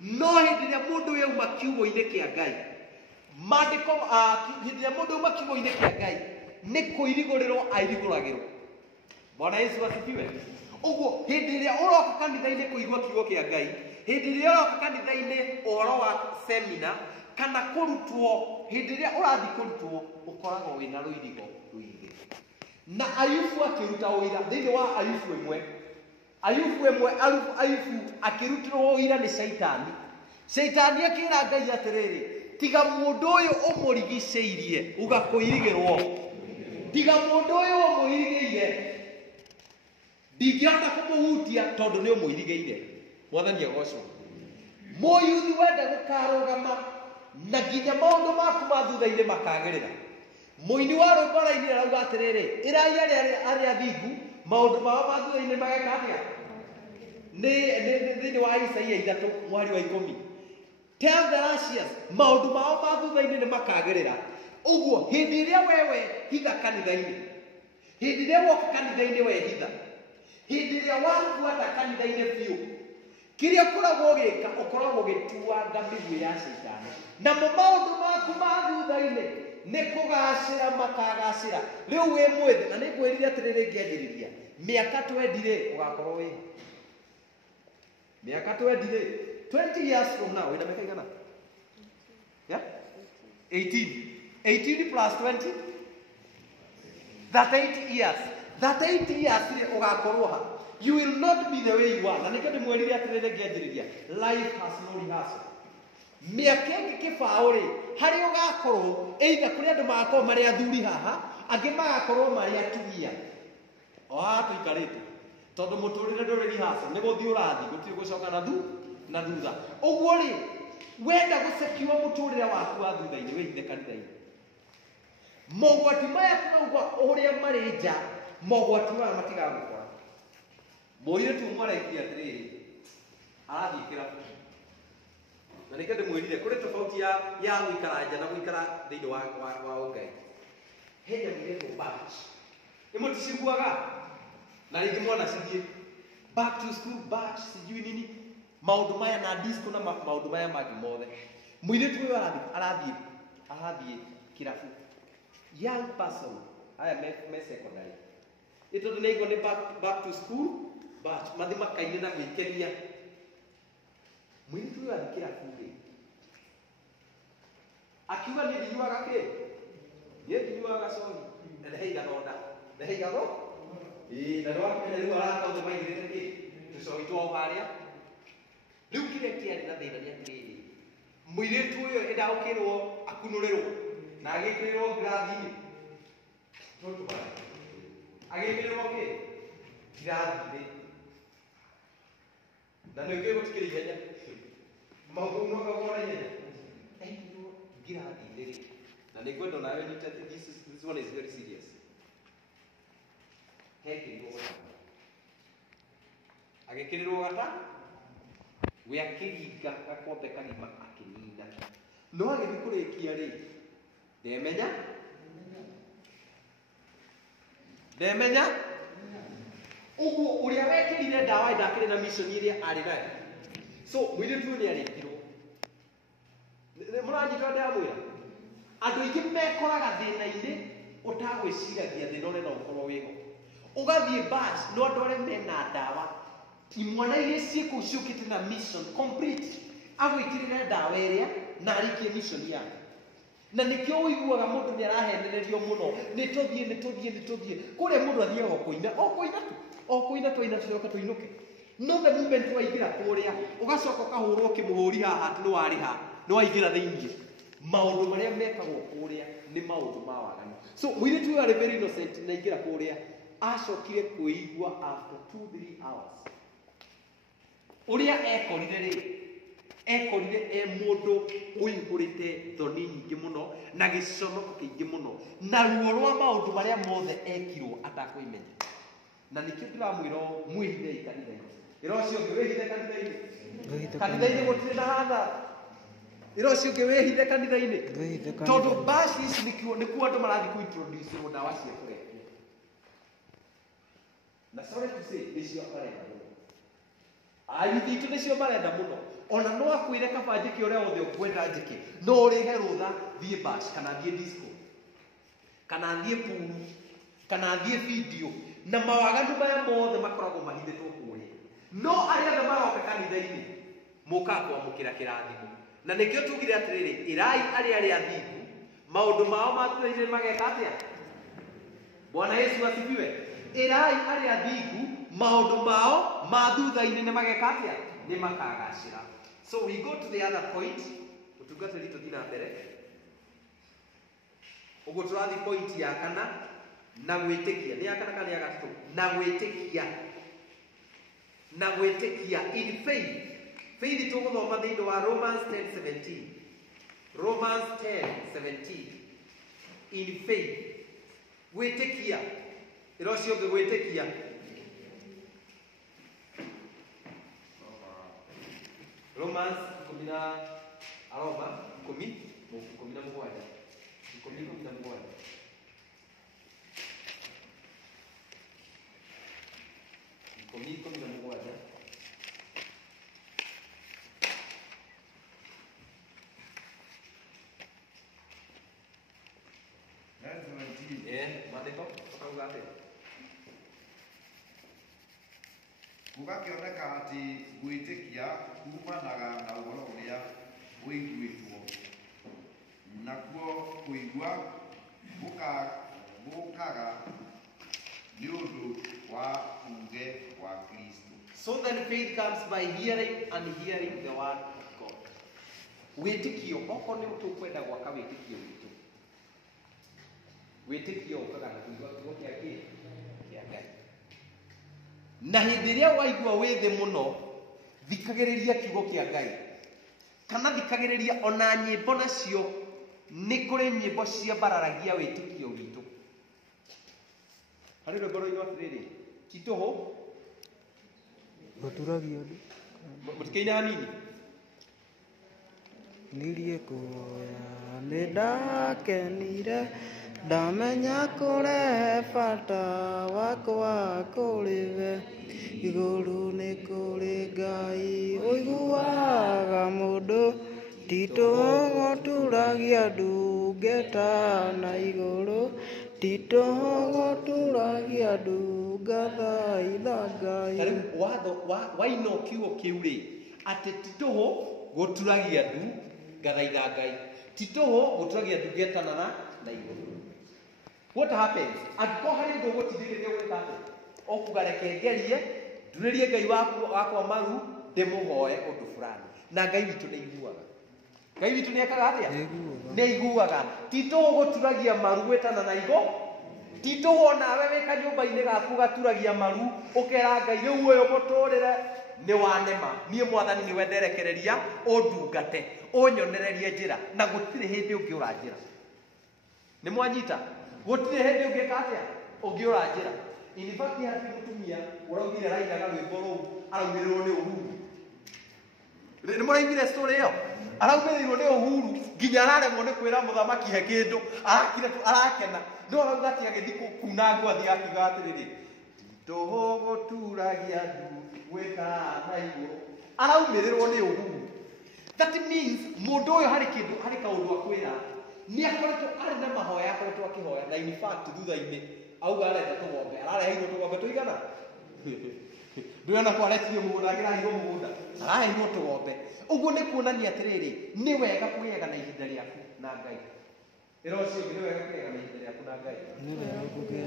No hĩndĩ ĩrĩa mũndũ ũyũ auma kiugo-inĩ kĩa Ngai, hĩndĩ ĩrĩa mũndũ auma kiugo-inĩ kĩa Ngai, nĩ kũirigũrĩrwo airigũragĩrwo. Bwana Yesu asifiwe. Ũguo hĩndĩ ĩrĩa ũroka kanitha-inĩ kũigua kiugo kĩa Ngai, hĩndĩ ĩrĩa ũroka kanitha-inĩ ũhoro wa semina kana kũrutwo, hĩndĩ ĩrĩa ũrathiĩ kũrutwo ũkoragwo wĩna rũirigo rũingĩ. Na Ayubu akĩruta ũira thĩinĩ wa Ayubu akĩrutĩrwo ũira nĩ Shaitani. Shaitani akĩra Ngai atĩrĩrĩ, tiga mũndũ ũyũ ũmũrigicĩirie ũgakũirigĩrwo. Tiga mũndũ ũyũ ũmũirigĩire, ndingĩhota kũmũhutia tondũ nĩ ũmũirigĩire. Mwathani agocwo. Mũyuthi wenda gũkarũgama na nginya maũndũ maku ma thutha-inĩ makagĩrĩra. Mũini wa rwĩmbo arainĩra arauga atĩrĩrĩ, ĩrai arĩa athingu maũndũ mao ma thutha-inĩ mageka atĩa? Thĩinĩ wa Isaia 3:10. Tell the righteous, maũndũ mao ma thutha-inĩ nĩ makagĩrĩra. Ũguo hĩndĩ ĩrĩa wewe hitha kanitha-inĩ, hĩndĩ ĩrĩa woka kanitha-inĩ wehitha, hĩndĩ ĩrĩa wabuata kanitha-inĩ biũ, kĩrĩa ũkoragwo ũgĩka ũkoragwo ũgĩtuanga mĩguĩ ya Shaitani. Namo maũndũ maku ma thutha-inĩ nĩ kũgacĩra makagacĩra. Rĩu wĩ mwĩthĩ, na nĩ ngwĩrire atĩrĩrĩ ngĩanjĩrĩria, mĩaka 20 ũgakorwo wĩ mĩaka 20 years from now, wĩna mĩaka igana? Yeah? 18 plus 20? That 8 years. That 8 years ũgakorwo ha. You will not be the way you are. Na nĩkĩo ndĩmwĩrire atĩrĩrĩ ngĩanjĩrĩria, life has no rehearsal. Mĩaka ĩngĩ kĩbaũ-rĩ, harĩa ũgakorwo either kũrĩ andũ magakorwo marĩ athuri haha, angĩ magakorwo marĩ atumia. O haha tũikarĩte. Tondũ mũtũrĩre ndũrĩ rehearsal, nĩ gũthiĩ ũrathiĩ, gũtirĩ gũcoka na thutha. Ũguo-rĩ, wenda gũcekiwa mũtũrĩre waku wa thutha-inĩ, wĩhithe kanitha-inĩ. Mogwati maya tũrauga ũrĩa marĩ nja, mogwati maya matigagũkora. Mũirĩtu ũmwe araikia atĩrĩrĩ, arathiĩ kĩrabu. Na nĩkĩo ndĩmwĩrire kũrĩ tofauti ya gũikara nja na gũikara thĩinĩ wa Ngai. Hĩndĩ mũirĩtu batch. Ĩmũticiguaga na rĩngĩ mwana cithiĩ back to school batch sijui nini, maũndũ maya na disco na maũndũ maya mangĩ mothe. Mũirĩtu ũyũ arathiĩ kĩrabu. Young person, aya me secondary. Ĩtondũ nĩ igua nĩ back to school batch, mathi makaine na gwĩkenia. Mũirĩtu ũyũ athiĩ kĩrabu-rĩ, akiuga nĩ ndinyuaga kĩ? Nĩ ndinyuaga cori, na ndehe igathonda. Ndehe igatho? Na nĩwakĩmenya rĩu aratonga maigĩrĩte kĩ? Tũcori twao harĩa. Rĩu kĩrĩa kĩarĩ na thĩna nĩ atĩrĩrĩ, mũirĩtu ũyũ endaga gũkĩrwo akunũrĩrwo na agĩkĩrĩrwo ngirathi-inĩ. agĩkĩrĩrwo kĩ kĩrathi-inĩ na nĩ ũkĩrĩ gũtikĩrĩ ihenya maũndũ magagora ihenya ekĩrĩrwo kĩrathi-inĩ rĩ na nĩ kwenda nawe nyita this one is very serious hekĩrĩrwo gatanda agĩkĩrĩrwo gatanda we akĩringa gakombe kagima akĩnina no agĩthiĩ kũrĩkia rĩ ndemenya ũguo ũrĩa wekĩrire ndawa ndakĩrĩ na mission iria arĩ nayo so mũirĩtu ũyũ nĩ arĩkirwo mũranyita ndamwĩra andũ aingĩ mekoraga thĩna-inĩ ũtagwĩciragia thĩna ũrĩa no ũkorwo wĩho ũgathiĩ bus no andũ arĩa mena ndawa imwana iria ciĩkũu ciũkĩte na mission complete agwĩkĩrĩre ndawa ĩrĩa na arĩkie mission yake na nĩkĩo ũiguaga mũndũ nĩ arahenererio mũno nĩtũthiĩ kũrĩa mũndũ athiaga okũina twaina tũcoka tũinũke no the moment waingĩra kũrĩa ũgacoka ũkahũrwo kĩmũhũri haha atĩ nĩwarĩ ha nĩwaingĩra thĩinĩ maũndũ marĩa mekagwo kũrĩa nĩ maũndũ ma waganu so mũirĩtu ũyũ arĩ very innocent na aingĩra kũrĩa acokire kwĩigua after 2-3 hours ũrĩa ekorire mũndũ ũihũrĩte thoni nyingĩ mũno na gĩconoko kĩingĩ mũno na ruo rwa maũndũ marĩa mothe ekirwo atakwĩmenya na nĩkĩo ndĩramwĩra mwĩhithei kanitha-inĩ ĩra ũcio ũngĩ wĩhithe kanitha-inĩ gũtirĩ na hana ĩra ũcio ũngĩ wĩhithe kanitha-inĩ tondũ basi ici nĩkuo andũ marathiĩ kũintroduce ndawa cia kũrebia na sorry to say nĩcio marenda mũno ayuthi itũ nĩcio marenda mũno ona no akwĩre kaba njĩke ũrĩa wothe ũkwenda njĩke no ũrĩhe rũtha thiĩ bash kana thiĩ disco kana thiĩ pool kana thiĩ video na mawaganu maya mothe makoragwo mahithĩtwo kũrĩa no arĩa othe maroka kanitha-inĩ mũkaga kwamũkĩra kĩrathimo na nĩkĩo tugire atĩrĩrĩ ĩrai arĩa athingu maũndũ mao ma thutha-inĩ mageka atĩa Bwana Yesu asifiwe ĩrai arĩa athingu maũndũ mao ma thutha-inĩ nĩ mageka atĩa nĩ makagacĩra so we go to the other point ũtungatĩri tũthiĩ na mbere ũguo tũrathiĩ point ya kana na gwĩtĩkia nĩ ya kana kana ya gatatũ na gwĩtĩkia in faith tũgũthoma thĩinĩ wa Romans 10:17 in faith gwĩtĩkia ĩra ũcio ũngĩ gwĩtĩkia Romans 17 gũgakĩoneka atĩ gwĩtĩkia kumanaga na ũhoro ũrĩa ũiguĩtwo nakuo kũigua gũkaga nĩ ũndũ wa uge wa Kristo so then faith comes by hearing and hearing the word of God wĩtĩkio okorwo nĩ tũkwenda gwaka wĩtĩkio witũ wĩtĩkio ũkaga na kũigua kiugo kĩa Ngai na hĩndĩ ĩrĩa waigua wĩ thĩ mũno thikagĩrĩria kiugo kĩa Ngai kana thikagĩrĩria ona nyĩmbo nacio nĩ kũrĩ nyĩmbo ciambararagia wĩtĩkio witũ harĩ rwĩmbo rũinĩ atĩrĩrĩ ti tũhũ gũturagia andũ mũtikĩine hanini nirie kuoya nĩ ndakenire ndamenya kũrehe bata wakwa kũrĩwe igũrũ nĩ kũrĩ Ngai ũiguaga mũndũ titũhũ turagia ndungata na igũrũ titũhũ turagia ndungathaitha Ngai waina kiugo kĩu rĩ atĩ titũhũ gũturagia ndu ngathaitha Ngai titũhũ gũturagia ndungetana na igũrũ what happens angĩkorwo harĩ ũndũ ũgũtindĩkĩrĩria gwĩka atĩ okuga reke ngerie ndurĩrie Ngai wakwa maru ndĩmũhoe ũndũ fulani na Ngai witũ nĩ aiguaga Ngai witũ nĩ ekaga atĩa nĩ aiguaga ti tũgũturagia maru gwĩtana na tito wona we wika nyumba-inĩ gaku gaturagia maru ukera Ngai rĩu ũyũ mũtũrĩre nĩ wanema niĩ mwathani nĩ wenderekereria ũndungate ũnyonererie njĩra na gũtirĩ hĩndĩ ũngĩũra njĩra. Nĩ mwanyita gũtirĩ hĩndĩ ũngĩka atĩa ũngĩũra njĩra. In fact hatirĩ mũtumia ũraugire arainaga rwĩmbo rũu araumĩrĩrwo nĩ Uhuru. Nĩ mũraiguire story ĩyo? Araumĩrĩirwo nĩ Uhuru nginya araremwo nĩ kwĩra mũthamaki he kĩndũ arakena no arauga atĩ agĩthiĩ kuna ngwathi akiuga atĩrĩrĩ tũgũturagia ndu gwĩka na igũrũ araumĩrĩrwo nĩ Uhuru. That means mũndũ ũyũ harĩ kaũndũ akwĩra nĩ akoretwo arĩ na mahoya akoretwo akĩhoya na in fact thutha-inĩ auga arenda tũgombe arareheirwo tũgombe tũigana ndũrona ko aretirio mũgũnda angĩraheirwo mũgũnda araheirwo tũgombe. Ũguo nĩ kuonania atĩrĩrĩ nĩ wega kũgĩaga na ihinda rĩaku na Ngai. Ĩro ũcio nĩ wega kũgĩaga na ihinda rĩaku na Ngai.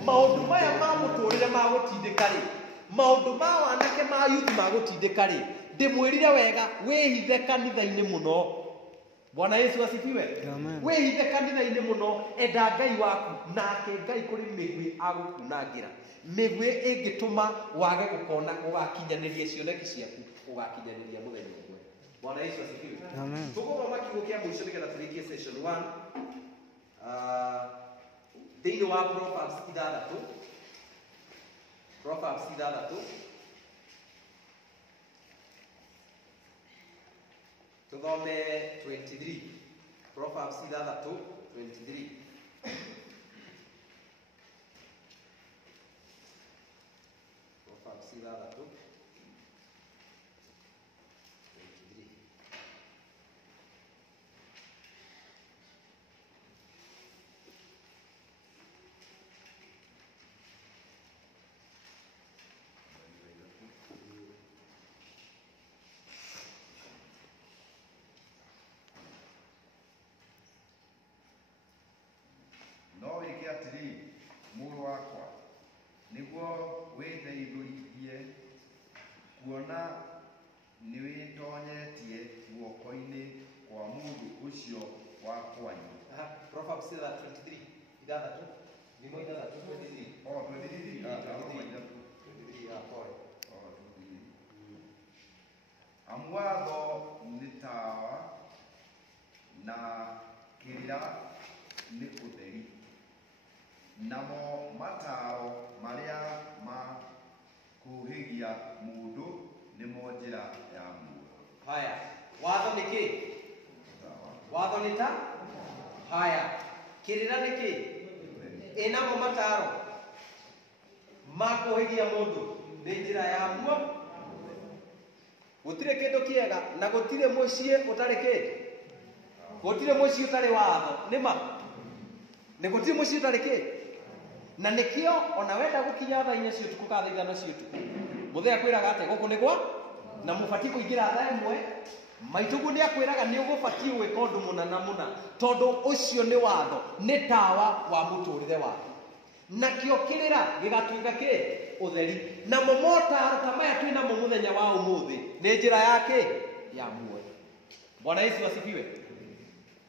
Maũndũ maya ma mũtũrĩre ma gũtindĩka rĩ, maũndũ ma wanake ma youth ma gũtindĩka rĩ, ndĩmwĩrire wega wĩhithe kanitha-inĩ mũno. Bwana Yesu asifiwe. Wĩhithe kanitha-inĩ mũno, enda Ngai waku nake Ngai kũrĩ mĩguĩ agũkunangĩra. Mĩguĩ ĩngĩtũma wage gũkona ũgakinyanĩria cioneki ciaku ũgakinyanĩria mũthenya ũmwe. Bwana Yesu asifiwe. Amen. Tũgũthoma kiugo kĩa mũico nĩgetha tũrĩkie session 1. Thĩinĩ wa Proverbs 6. Proverbs 6. Tuthome 23. Proverbs 6:23. Proverbs 6:23. Mũrũ wakwa nĩguo wĩteithũrie kuona nĩ wĩtonyetie guoko-inĩ kwa mũndũ ũcio wa kwanyu. Proverbs 6:23. Ithathatũ. Nimo ithathatũ 23. Oh, 23. Amwatho nĩ tawa na kĩrĩra nĩ ũtheri, namo mataro marĩa makũhĩgia mũndũ nĩmo njĩra ya muoyo. Haya, watho nĩ kĩ? Watho nĩ ta? Haya, kĩrĩra nĩ kĩ? Namo mataro makũhĩgia mũndũ nĩ njĩra ya muoyo. Gũtirĩ kĩndũ kĩega na gũtirĩ mũciĩ ũtarĩ kĩ? Gũtirĩ mũciĩ ũtarĩ watho. Nĩma? Nĩ gũtirĩ mũciĩ ũtarĩ kĩ? Na nĩkĩo ona wenda gũkinya thaa 4 cia ũtukũ kana thaa 5 cia ũtukũ mũthee akwĩraga atĩ gũkũ nĩ gwa na mũbatiĩ kũingĩra thaa 1 maitũguo nĩ akwĩraga nĩ ũgũbatiĩ gwĩka ũndũ mũna na mũna tondũ ũcio nĩ watho, nĩ tawa wa mũtũrĩre waku. Nakĩo kĩrĩra gĩgatuĩka kĩ? Ũtheri. Namo motaro ta maya twĩ namo mũthenya wa ũmũthĩ nĩ njĩra ya kĩ? Ya muoyo. Bwana Yesu asifiwe.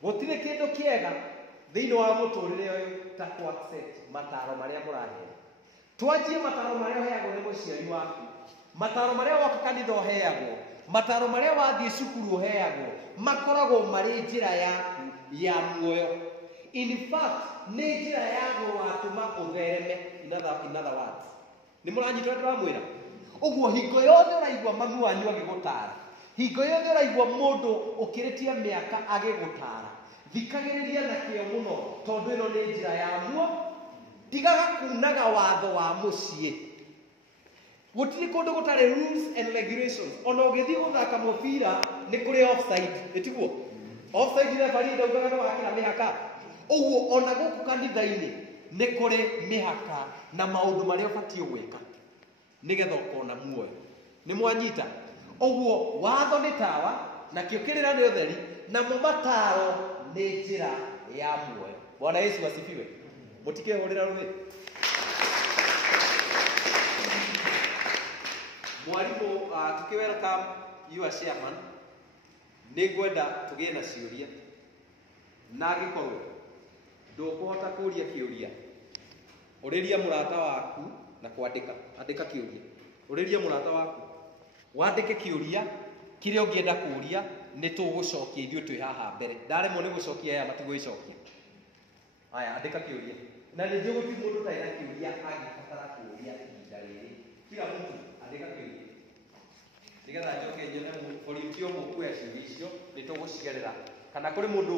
Gũtirĩ kĩndũ kĩega thĩinĩ wa mũtũrĩre ũyũ ta ku accept mataro marĩa mũraheana. Twanjie mataro marĩa ũheagwo nĩ mũciari waku, mataro marĩa woka kanitha ũheagwo, mataro marĩa wathiĩ cukuru ũheagwo, makoragwo marĩ njĩra yaku ya muoyo. In fact, nĩ njĩra ya gũgatũma ũthereme. In other words, nĩ mũranyita ũrĩa ndĩramwĩra? Ũguo hingo yothe ũraigua mami wanyu agĩgũtara, hingo yothe ũraigua mũndũ ũkĩrĩtie mĩaka agĩgũtara, thikagĩrĩria na kĩo mũno tondũ ĩno nĩ njĩra ya muoyo. Tigaga kunaga watho wa mũciĩ. Gũtirĩ kũndũ gũtarĩ rules and regulations. Ona ũgĩthiĩ gũthaka mũbira nĩ kũrĩ offside. Ĩtiguo? Offside referee ndaugaga nĩ wakĩra mĩhaka. Ũguo ona gũkũ kanitha-inĩ nĩ kũrĩ mĩhaka na maũndũ marĩa ũbatiĩ gwĩka nĩgetha ũkona muoyo. Nĩ mwanyita? Ũguo watho nĩ tawa, nakĩo kĩrĩra nĩ ũtheri, namo mataro nĩ njĩra ya muoyo. Bwana Yesu asifiwe. Mũtikehũrĩra rũthĩ. Mwarimũ, tukĩ-welcome your chairman, nĩ ngwenda tũgĩe na ciũria. Na angĩkorwo ndũkũhota kũũria kĩũria, Ũrĩria mũrata waku na kwandĩka. Andĩka kĩũria. Ũrĩria mũrata waku. Wandĩke kĩũria kĩrĩa ũngĩenda kũũria nĩ tũgũcokia ithuĩ twĩ haha mbere. Ndaremwo nĩ gũcokia aya matigwĩcokia. Haya, andĩka kĩũria. Na ningĩ gũtirĩ mũndũ ũtarĩ na kĩũria angĩbatara kũũria ihinda rĩrĩ. Kila mũndũ andĩka kĩũria. Nĩgetha njoke nyone volunteer ũmwe kuoya ciũria icio nĩ tũgũcigerera. Kana kũrĩ mũndũ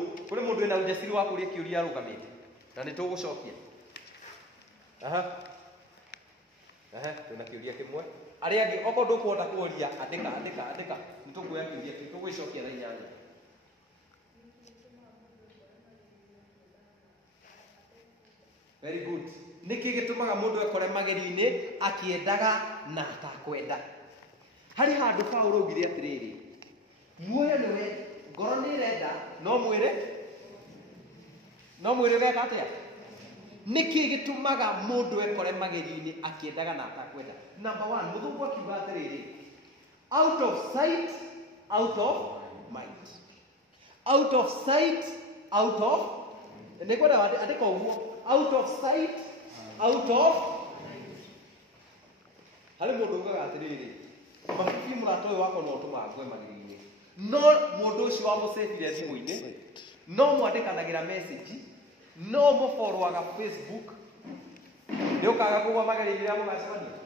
wĩna ũjasiri wa kũũria kĩũria arũgamĩte. Na nĩ tũgũcokia. Twĩna kĩũria kĩmwe. Arĩa angĩ okorwo ndũkũhota kũũria andĩka. Nĩ tũkuoya kĩũria kĩu tũgwĩcokia thaa inyanya. Very good. Nĩkĩ gĩtũmaga mũndũ ekore magerio-inĩ akĩendaga na atakwenda? Harĩ handũ Paulo augire atĩrĩrĩ, muoyo nĩwe ngoro nĩ ĩrenda no mwĩrĩ ũreka atĩa? Nĩkĩ gĩtũmaga mũndũ ekore magerio-inĩ akĩendaga na atakwenda? Number 1, mũthũngũ akiuga atĩrĩrĩ, out of sight, out of mind. Out of sight, out of nĩkwenda andĩka ũguo, out of sight, out of harĩ mũndũ ugaga atĩrĩrĩ, mabibi mũrata ũyũ wakwa no ũtũmangue magerio-inĩ, no mũndũ ũcio wamũcĩbire thimũ-inĩ, no mwandĩkanagĩra message, no mũfollowaga Facebook, nĩ ũkaga kũgwa magerio-inĩ rĩrĩa mũgacemania,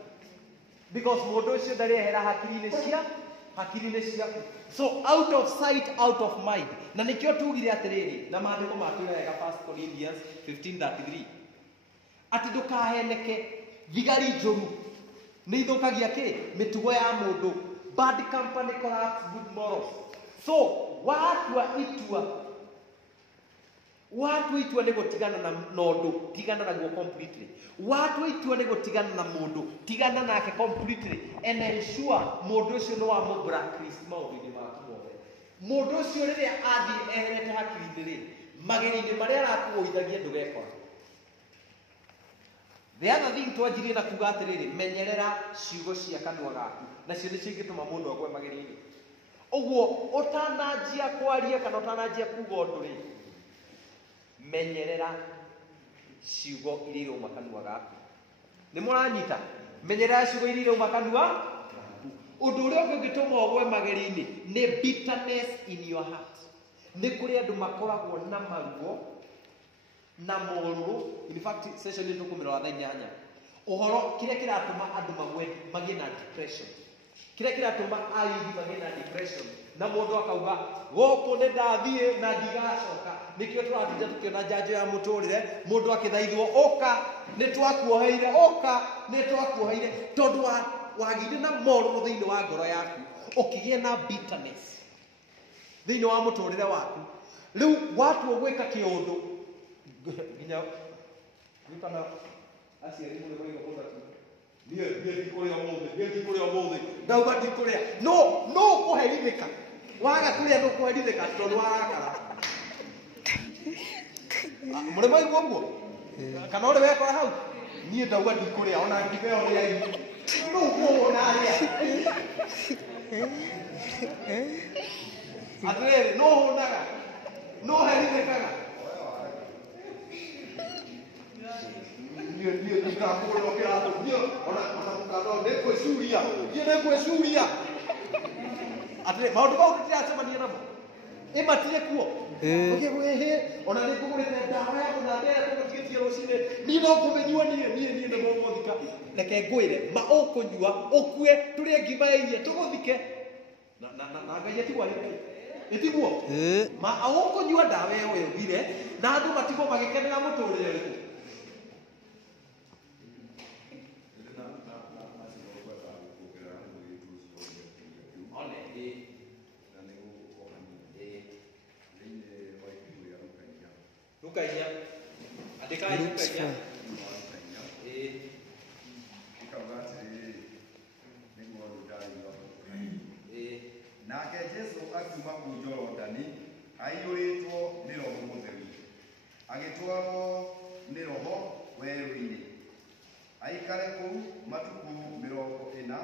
because mũndũ ũcio ndarehera hakiri-inĩ ciaku. So out of sight, out of mind. Na nĩkĩo tugire atĩrĩrĩ, na maandĩko matwĩra wega 1 Corinthians 15:33, atĩ ndũkaheneke, thigari njũru nĩ ithũkagia kĩ? Mĩtugo ya mũndũ. Bad company corrupts good morals. So watu itua nĩ gũtigana na ũndũ, tigana naguo completely. Watu itua nĩ gũtigana na mũndũ, tigana nake completely, and ensure mũndũ ũcio nĩ wa blacklist maũndũ-inĩ maku mothe. Mũndũ ũcio rĩrĩa athiĩ eherete hakiri-inĩ rĩ, magerio-inĩ marĩa arakũgũithagia ndũgekora. The other thing twanjirie na kuga atĩrĩrĩ, menyerera ciugo cia kanua gaku, nacio nĩ cingĩtũma mũndũ agwe magerio-inĩ. Ũguo ũtananjia kwaria kana ũtananjia kuga ũndũ rĩ, menyerera ciugo iria irauma kanua gaku. Nĩ mũranyita? Menyerera ciugo iria irauma kanua gaku. Ũndũ ũrĩa ũngĩ ũngĩtũma ũgwe magerio-inĩ nĩ bitterness in your heart. Nĩ kũrĩ andũ makoragwo na maruo na moru. In fact, session ĩno tũkũmĩrora thaa inyanya. Ũhoro kĩrĩa kĩratũma andũ magĩe na depression, kĩrĩa kĩratũma ayuthi magĩe na depression, na mũndũ akauga gũkũ nĩ ndathiĩ na ndigacoka. Nĩkĩo tũratinda tũkĩona njanjo ya mũtũrĩre, mũndũ akĩthaithwo ũka nĩ twakuoheire, ũka nĩ twakuoheire, tondũ wagire na moru thĩinĩ wa ngoro yaku, ũkĩgĩa na bitterness thĩinĩ wa mũtũrĩre waku. Rĩu watu ũgwĩka kĩũndũ nginya kana aciari mũrĩ waiga mũndũ niĩ ndikũrĩa ũmũthĩ ndauga ndikũrĩa, no ũkũherithĩka. Waga kũrĩa no ũkũherithĩka tondũ warakara. Mũrĩ maigua ũguo? Kana ũrĩ wekora hau? Niĩ ndauga ndikũrĩa ona ngĩbeo nĩ aigu. No ũkuona arĩa. Atĩrĩrĩ, no ũhũnaga, no ũherithĩkaga. Nĩngwĩcuria atĩ maũndũ mau tũtiracemania namo, ĩmatirĩ kuo. Ona nĩngũgũrĩte ndawa ya gũthambĩra tũgũtigĩtie rũcinĩ, niĩ no kũmĩnyua niĩ nĩ mũgũthika. Reke ngwĩre, ma ũkũnyua ũkue tũrĩe ngima ya iria tũgũthike. Na Ngai atigwo ĩtiguo. Ma ũkũnyua ndawa ĩyo ĩthire na andũ matigwo magĩkenera mũtũrĩre ũrĩkũ. Lukainya. Andika Lukainya. Nake Jesu akiuma kũu Jorodani aiyũrĩtwo nĩ Roho Mũtheru, agĩtwarwo nĩ Roho werũ-inĩ aikare kũu matukũ 40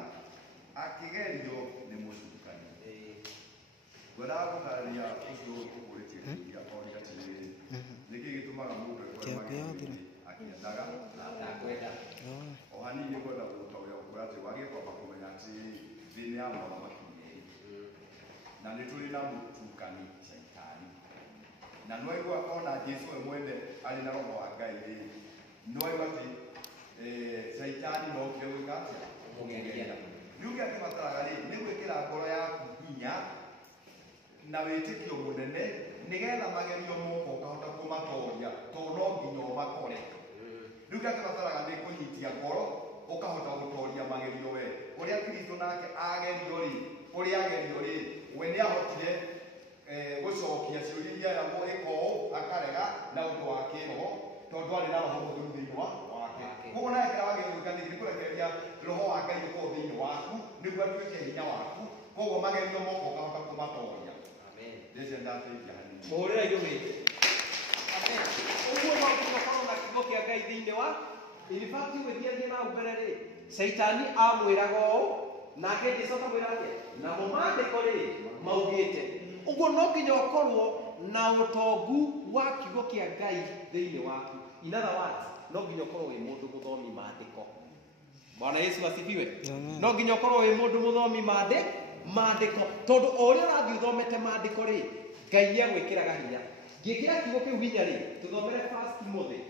akĩgerio nĩ mũcukani. Ngwendaga gũtarĩria ũcio ũkũrĩtie iria oria atĩrĩrĩ, nĩkĩ gĩtũmaga mũndũ ekore magerio-inĩ akĩendaga na ndakwenda. o hanini kwenda gũgũtaũria ũkũra atĩ wagĩe kwamba kũmenya atĩ thĩ nĩ ya mũthamaki merĩ na nĩ tũrĩ na mũtukani Shaitani na nĩ waigua ona Jesũ we mwene arĩ na roho wa Ngai rĩ nĩ waigua atĩ Shaitani no okire gwĩka atĩa Mũgeria. rĩu kĩrĩa kĩbataraga rĩ nĩ gwĩkĩra ngoro yaku hinya na wĩtĩkio mũnene nĩgetha magerio moko ũkahota kũmatoria tondũ no nginya ũmakore. Rĩu kĩrĩa kĩbataraga nĩ kũnyitia ngoro ũkahota gũtoria magerio we ũrĩa Kristo nake agerio rĩ ũrĩa agerio rĩ we nĩ ahotire gũcokia ciũria iria yamo ĩko akarega na ũndũ wa kĩroho tondũ arĩ na roho mũtheru thĩinĩ wake. Koguo nawe kĩrĩa wagĩrĩirwo gwĩka nĩ kũrekereria roho wa Ngai ũkorwo thĩinĩ waku nĩguo atuĩke hinya waku koguo magerio moko ũkahota kũmatoria. Amen. Ndĩcio ndateithia hanini. Mũhũrĩra igũrũ. Amen. Ũguo no gũkorwo na kiugo kĩa Ngai thĩinĩ wa in fact wĩthiathie na mbere rĩ Shaitani amwĩraga ũũ nake Jesũ akamwĩra atĩa namo maandĩko rĩ maugĩte. Ũguo no nginya ũkorwo na ũtongu wa kiugo kĩa Ngai thĩinĩ waku. In other words, no nginya ũkorwo wĩ mũndũ mũthomi maandĩko. Bwana Yesu asifiwe. No nginya ũkorwo wĩ mũndũ mũthomi maandĩko tondũ o ũrĩa ũrathiĩ ũthomete maandĩko rĩ Ngai agwĩkĩraga hinya. Ngĩkĩra kiugo kĩu hinya rĩ tũthomere 1 Timothy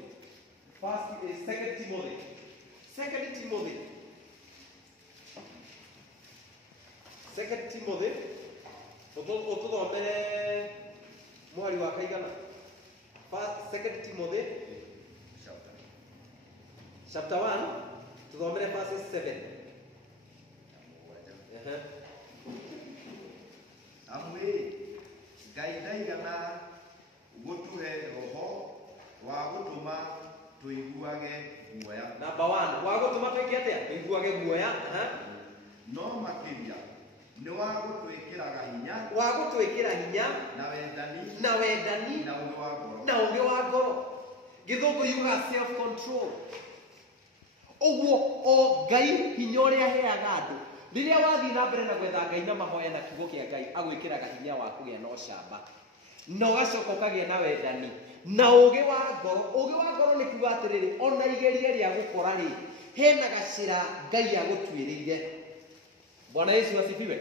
2 Timothy ũtũthomere mwari wa kaigana 2 Timothy chapter 1 tũthomere verses 7. Amwe Ngai ndaigana gũtũhe roho wa gũtũma tũiguage guoya. Number 1 wa gũtũma twĩke atĩa tũiguage guoya. No makĩria nĩ wa gũtwĩkĩraga hinya na wendani na ũũgĩ wa ngoro. Gĩthũngũ yugaga self control. Ũguo o Ngai hinya ũrĩa aheaga andũ rĩrĩa wathiĩ na mbere na gwetha Ngai na mahoya na kiugo kĩa Ngai agwĩkĩraga hinya wa kũgĩa na ũcamba na ũgacoka ũkagĩa na wendani na ũũgĩ wa ngoro. Ũũgĩ wa ngoro nĩ kuuga atĩrĩrĩ ona igeria rĩa gũkora rĩ hena gacĩra Ngai agũtuĩrĩire. Bwana Yesu asifiwe.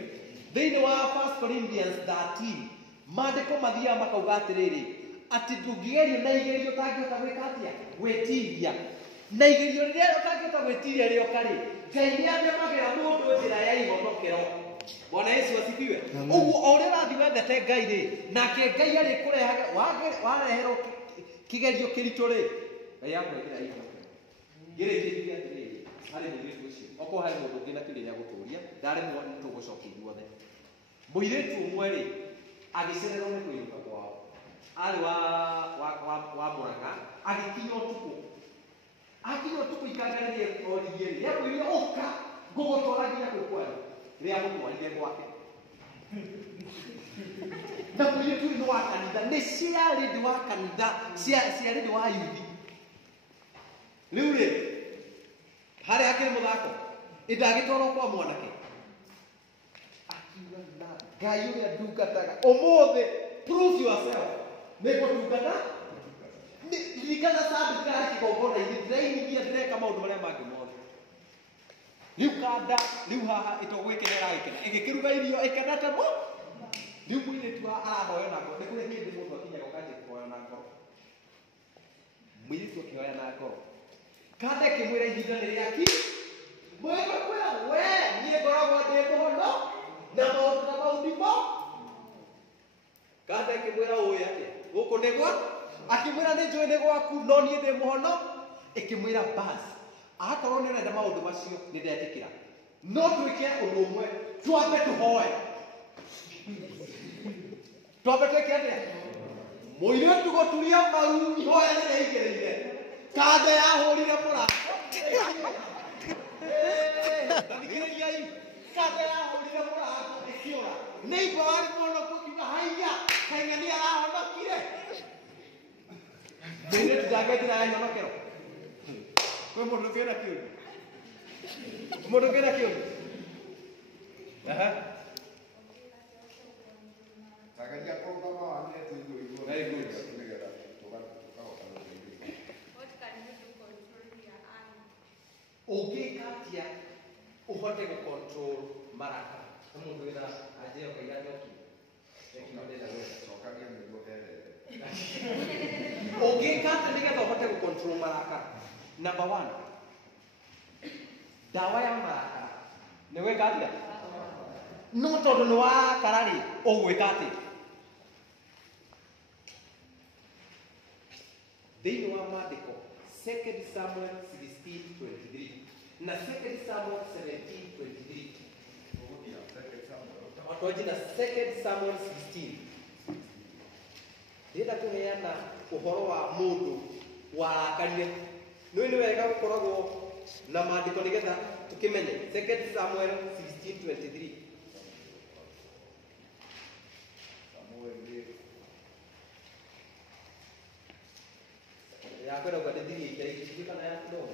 Thĩinĩ wa 1 Corinthians 13 maandĩko mathiaga makauga atĩrĩrĩ atĩ ndũngĩgerio na igerio ũtangĩhota gwĩka atĩa gwĩtiria na igerio rĩrĩa ũtangĩhota gwĩtiria rĩoka rĩ Ngai nĩ atemagĩra mũndũ njĩra ya ihonokero. Bwana Yesu asifiwe. Ũguo o ũrĩa ũrathiĩ wendete Ngai rĩ nake Ngai arĩkũrehaga wareherwo kĩgerio kĩritũ rĩ Ngai akwĩkĩra ihonokero. Ngĩrĩkĩrĩria atĩrĩrĩ harĩ mũirĩtu ũcio okorwo harĩ mũndũ ũngĩ na kĩrĩa gĩa gũtũũria ndaremwo tũgũcokia ithuothe. Mũirĩtu ũmwe rĩ agĩcererwo nĩ kwĩruka kwao arĩ wa Mũrang'a agĩkinya ũtukũ ikangarĩrie origie rĩ rĩakwĩrire ũka ngũgũtwara nginya kwĩ kwanyu rĩrĩa mũtwarire gwake. Na mũirĩtu ũyũ nĩ wa kanitha nĩ ciarĩ ndĩ wa kanitha ciarĩ ndĩ wa yuthi. Rĩu rĩ harĩa hakĩrĩ mũthako ndagĩtwarwo kwa mwanake akiuga na Ngai ũrĩa ndungataga ũmũthĩ prove yourself nĩ gũtungata ririkana sabu ndirarĩ kĩgongona-inĩ ndĩrainithia ndĩreka maũndũ marĩa mangĩ mothe. Rĩu kanda rĩu haha ĩtogwĩkena ĩragĩkena ĩgĩkĩruga irio ĩkenete mo. Rĩu mũirĩtu arahoya na ngoro nĩ kũrĩ hĩndĩ mũndũ akinyaga ũkanjia kũhoya na ngoro. Mũirĩtu akĩhoya na ngoro kanda ĩkĩmwĩra ihinda nĩ rĩakinya. Mũirĩtu akwĩra we niĩ ngoragwo ndĩ mũhono na maũndũ na maũndimo. Kanda ĩkĩmwĩra ũĩ atĩa gũkũ nĩ gwa akĩmwĩra nĩ njũĩ nĩ gwaku no niĩ ndĩ mũhono. Ĩkĩmwĩra basi akorwo nĩ ũrenda maũndũ macio nĩ ndetĩkĩra no twĩke ũndũ ũmwe twambe tũhoe. Twambe twĩke atĩa mũirĩtu gũturia maru ihoya rĩrĩa aigĩrĩire kanda yahũrire mũrango. Thikĩrĩriai kanda yahũrire mũrango ĩkĩũra nĩ igwa warĩ mũhonoku kiuga haiya kaing'a nĩ arahonokire. Mũirĩtu ndangĩthira ya ihonokero. Kwĩ mũndũ ũngĩ na kĩũndũ mũndũ ũngĩ na kĩũndũ. Takaria kũrũgama wa nĩ tũigũ igũrũ. Very good. Nĩgetha tũkahota gũteithĩka. control marakara. Mundu wina ajeo kaiga nyoki. Cokagia nĩguo erere. Ũngĩka atĩ nĩgetha ũhote gũ-control marakara. Number one, ndawa ya marakara nĩ gwĩka atĩa? No tondũ nĩ warakara rĩ, ũgwĩka atĩ? Thĩinĩ wa maandĩko 2 Samuel 16:23 na 2 Samuel 17:23 twanji na 2 Samuel 16 ndĩrenda kũheana ũhoro wa mũndũ warakarire. Nĩ wega gũkoragwo na maandĩko nĩgetha tũkĩmenye. 2 Samuel 16:23 yakwenda kwa ndithiri ikĩra kana ya kidogo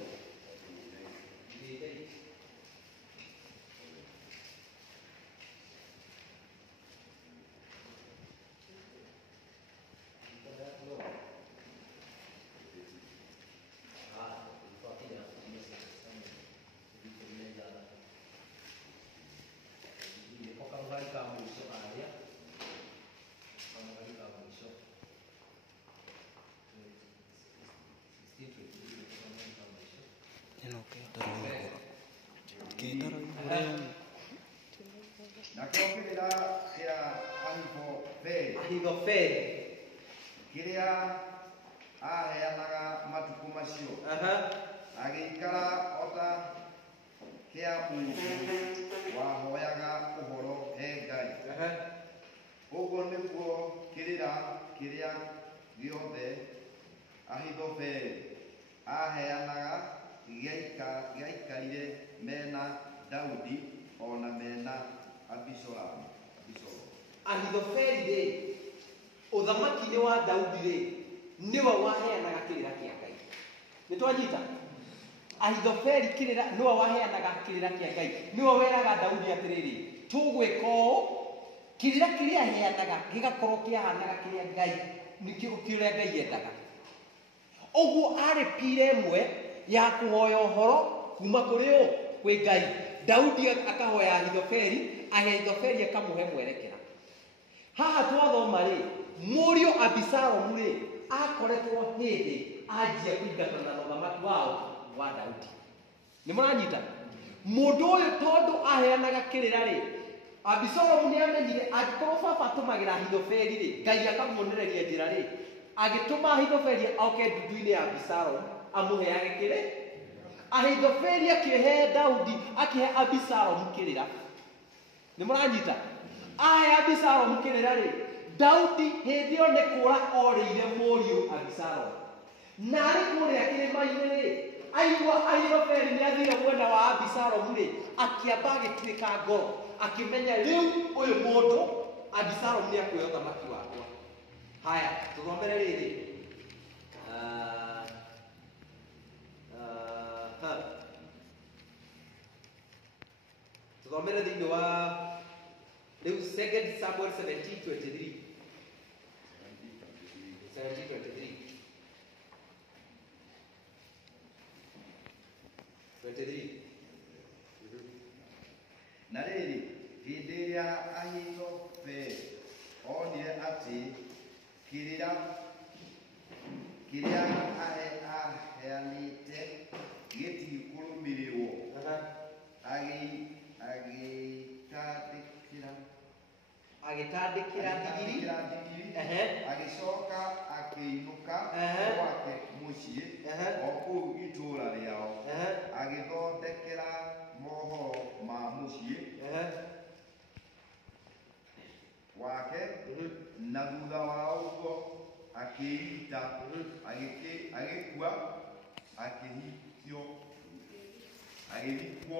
Ahithofeli kĩrĩa aheanaga matukũ macio agĩikara ota kĩa mũndũ wahoyaga ũhoro he Ngai. Ũguo nĩguo kĩrĩra kĩrĩa gĩothe Ahithofeli aheanaga gĩaikarire mena Daudi ona mena Abisalomu. Ahithofeli rĩ, ũthamaki-inĩ wa Daudi rĩ, nĩwe waheanaga kĩrĩra kĩa Ngai. Nĩ twanyita? Ahithofeli nĩwe waheanaga kĩrĩra kĩa Ngai. Nĩwe weraga Daudi atĩrĩrĩ, tũgwĩka ũũ, kĩrĩra kĩrĩa aheanaga gĩgakorwo kĩahanaga kĩrĩa Ngai, nĩkĩo kĩrĩa Ngai endaga. Ũguo arĩ pira ĩmwe ya kũhoya ũhoro kuma kũrĩ ũ? Kwĩ Ngai. Daudi akahoya Ahithofeli, Ahithofeli akamũhe mwerekera. Haha twathoma rĩ, mũriũ Abisalomu rĩ, akoretwo hĩndĩ anjia kũingatana na ũthamaki wa Daudi. Nĩ mũranyita? Mũndũ ũyũ tondũ aheanaga kĩrĩra rĩ, Abisalomu nĩ amenyire angĩkorwo baba atũmagĩra Ahithofeli rĩ, Ngai akamuonereria njĩra rĩ, agĩtũma Ahithofeli oke ndundu-inĩ ya Abisalomu amũheage kĩrĩ. Ahithofeli akĩhe Daudi, akĩhe Abisalomu kĩrĩra. Nĩ mũranyita? Ahe Abisalomu kĩrĩra rĩ, Daudi hĩndĩ ĩyo nĩ kũra orĩire mũriũ Abisalomu. Na arĩ kũrĩa kĩrĩma-inĩ rĩ, aigua Ahithofeli nĩ athire mwena wa Abisalomu rĩ, akĩamba agĩtuĩka ngoro, akĩmenya rĩu ũyũ mũndũ Abisalomu nĩ akuoya ũthamaki wakwa. Haya, tũthomere rĩrĩ. Tũthomere thĩinĩ wa rĩu 2 Samuel 17:23. 17:23. 23. Na rĩrĩ, hĩndĩ ĩrĩa Ahithofeli onire atĩ kĩrĩra kĩrĩa aheanĩte gĩtikũrũmĩrĩrwo, agĩtandĩkĩra ndigiri, agĩcoka akĩinũka gwake mũciĩ o kũu itũũra rĩao, agĩthondekera mohoro ma mũciĩ wake, na thutha wa ũguo akĩĩita, agĩkua, agĩthikwo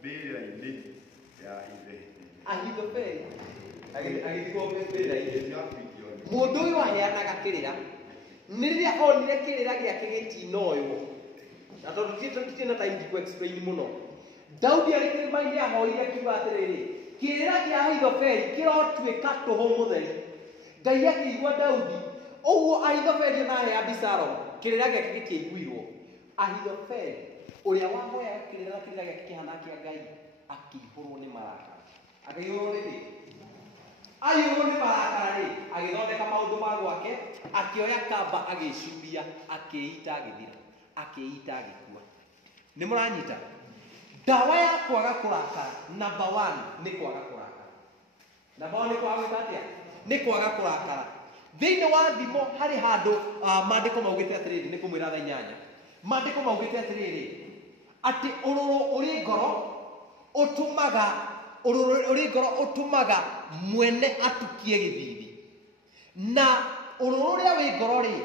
mbĩrĩra-inĩ ya ithe. Ahithofeli agĩthikwo mbĩrĩra-inĩ. Mũndũ ũyũ aheanaga kĩrĩra, nĩ rĩrĩa onire kĩrĩra gĩake gĩtinoywo. Na tondũ tũtirĩ na time to explain mũno, Daudi arĩ kĩrĩma-inĩ ahoire akiuga atĩrĩrĩ, kĩrĩra kĩa Ahithofeli kĩrotuĩka tũhũ mũtheri. Ngai akĩigua Daudi, ũguo Ahithofeli onahe Abisalomu, kĩrĩra gĩake gĩkĩiguirwo. Ahithofeli ũrĩa wahoyaga kĩrĩra gĩake kĩhana kĩa Ngai, akĩihũrwo nĩ marakara. Akĩihũrwo nĩ kĩ? Aihũrwo nĩ marakara rĩ, agĩthondeka maũndũ ma gwake, akĩoya kamba agĩcuria, akĩĩita agĩthira, akĩĩita agĩkua. Nĩ mũranyita? Ndawa ya kwaga kũrakara, number 1 nĩ kwaga kũrakara. Number 1 nĩ kwaga gwĩka atĩa? Nĩ kwaga kũrakara. Thĩinĩ wa thimo harĩ handũ maandĩko maugĩte atĩrĩrĩ, nĩ kũmwĩra thaa 8. Maandĩko maugĩte atĩrĩrĩ, atĩ ũrũrũ ũrĩ ngoro ũtũmaga mwene atukie gĩthithi, na ũrũrũ ũrĩa wĩ ngoro rĩ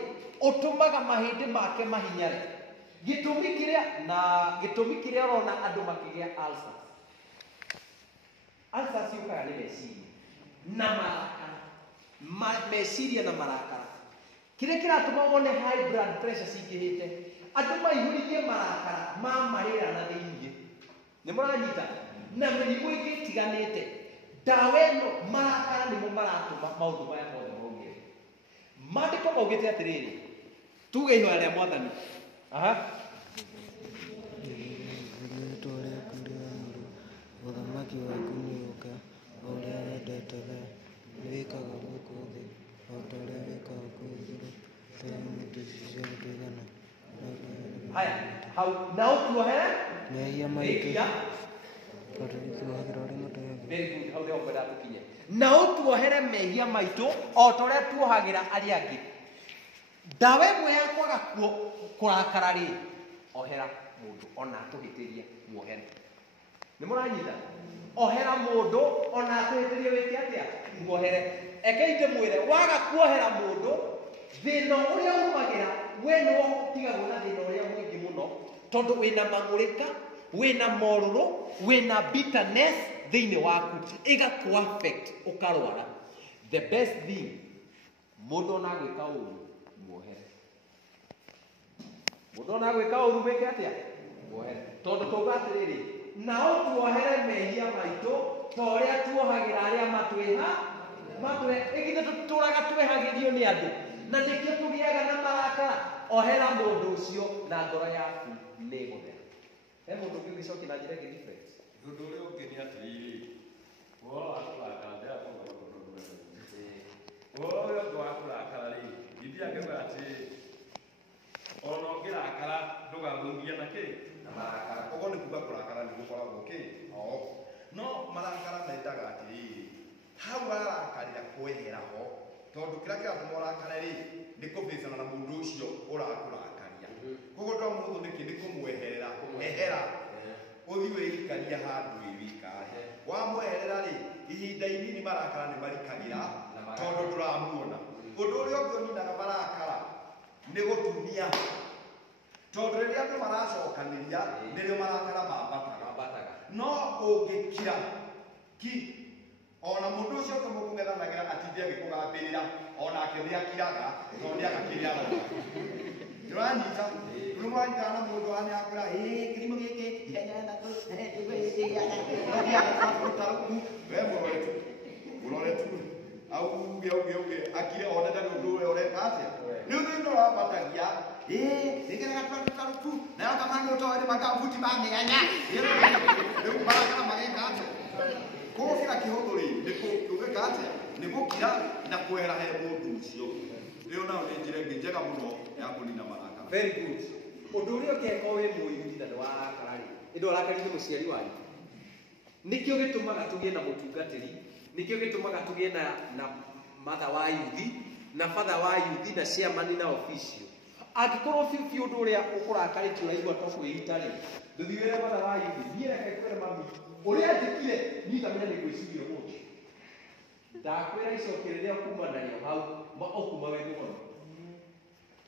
ũtũmaga mahĩndĩ make mahinyare. Gĩtũmi kĩrĩa ũrona andũ makĩgĩa ulcers. Ulcers ciũkaga nĩ meciria na marakara, meciria na marakara. Kĩrĩa kĩratũma wone high blood pressure cingĩhĩte, andũ maihũrithie marakara mamarĩra na thĩinĩ. Nĩ mũranyita? Na mĩrimũ ĩngĩ ĩtiganĩte. Ndawa ĩno, marakara nĩmo maratũma maũndũ maya mothe maumĩre. Maandĩko maugĩte atĩrĩrĩ, tuge ihoya rĩa Mwathani. Ũthamaki waku nĩũka, o ũrĩa wendete wee, nĩwĩkaga gũkũ thĩ, o ta ũrĩa wĩkaga kũu igũrũ, tũhe tũici cia gũtũigana. Haya, hau na ũtuohere mehia maitũ, tũrĩkuohagĩra ũrĩa matũohagĩra. Very good, hau nĩho ngwenda tũkinye. Na ũtuohere mehia maitũ o ta ũrĩa tuohagĩra arĩa angĩ. Ndawa ĩmwe ya kwaga kũrakara rĩ, ohera mũndũ ona atũhĩtĩrie muohere. Nĩ mũranyita? Ohera mũndũ ona atũhĩtĩrie wĩke atĩa? Muohere. Ekei ndĩmwĩre, waga kuohera mũndũ, thĩna ũrĩa umagĩra we nĩwo ũtigagwo na thĩna ũrĩa mũingĩ mũno, tondũ wĩna mang'ũrĩka, wĩna morũrũ, wĩna bitterness thĩinĩ waku, ĩgakũ affect ũkarwara. The best thing, mũndũ ona gwĩka ũru muohere. Mũndũ ona gwĩka ũru wĩke atĩa? Muohere. Tondũ tauga atĩrĩrĩ, na ũtuohere mehia maitũ ta ũrĩa tuohagĩra arĩa ĩgithe tũtũraga twehagĩrio nĩ andũ, na nĩkĩo tũgĩaga na marakara. Ohera mũndũ ũcio na ngoro yaku nĩ gũthera. He mũndũ ũngĩ ũngĩcokia na njĩra ĩngĩ different. Ũndũ ũrĩa ũngĩ nĩ atĩrĩrĩ, ũhoro wa kũrakara ndĩrakũmba ũhoro ũrĩa ũngĩ wa kũrakara rĩ, Biblia ngauga atĩrĩrĩ, ona ũngĩrakara ndũgathũkia na kĩ? Na marakara. Koguo nĩ kuuga kũrakara nĩ gũkoragwo kĩ? No marakara mendaga atĩrĩrĩ, hau arakarĩra kwehera ho, tondũ kĩrĩa kĩratũma ũrakare rĩ, nĩ kũbĩcana na mũndũ ũcio ũrakũrakaria. Koguo to mũndũ nĩkĩ nĩ kũmweherera, ehera, ũthiĩ wĩikaria handũ wĩ wika. Wamweherera rĩ, ihinda inini marakara nĩ marikagĩra, tondũ ndũramuona. Ũndũ ũrĩa ũngĩ ũninaga marakara nĩ gũtumia, tondũ rĩrĩa andũ maracokanĩria nĩrĩo marakara mambataga. No ũngĩkira ona mũndũ ũcio ũngĩ mũkũng'ethanagĩra atinde agĩkũgambĩrĩra, onake nĩ akiraga, no nĩ agakĩrĩa roga. Nĩũranyita? Rĩu mwanyitana na mũndũ wa nĩ akwĩra, kĩrimũ gĩkĩ ihenya ithatũ, we mũroretu auge akire one ndarĩ ũndũ ũrĩa ũreka atĩa. Rĩu thĩinĩ wambatagia, nĩgetha tũtarũku, nayo kamano ũtoĩ makambuti ma mĩanya. Rĩu marakara mageka atĩa? Koguo kĩra kĩhũthũ rĩ, nĩ kũgeka atĩa? Nĩ gũkira na kwehera he mũndũ ũcio. Rĩu nayo nĩ njĩra ĩngĩ njega mũno ya kũnina marakara. Very good. Ũndũ ũrĩa ũngĩka wĩ mũiru na nĩ warakara rĩ, ĩndĩ warakaririe mũciari wanyu. Nĩkĩo gĩtũmaga tũgĩe na mũtungatĩri, nĩkĩo gĩtũmaga tũgĩe na mother wa yuthi, na father wa yuthi, na chairman na official. Angĩkorwo biũ ũndũ ũrĩa ũkũrakarĩtie ũraigua to kwĩita rĩ, ndũthiwĩre mother wa yuthi, niĩ reke kwĩre mami, ũrĩa njĩkire niĩ itamenya nĩ gwĩciria mũndũ. Ndakwĩra icokio rĩrĩa kuma narĩo hau, ũkuma wĩ mũgono.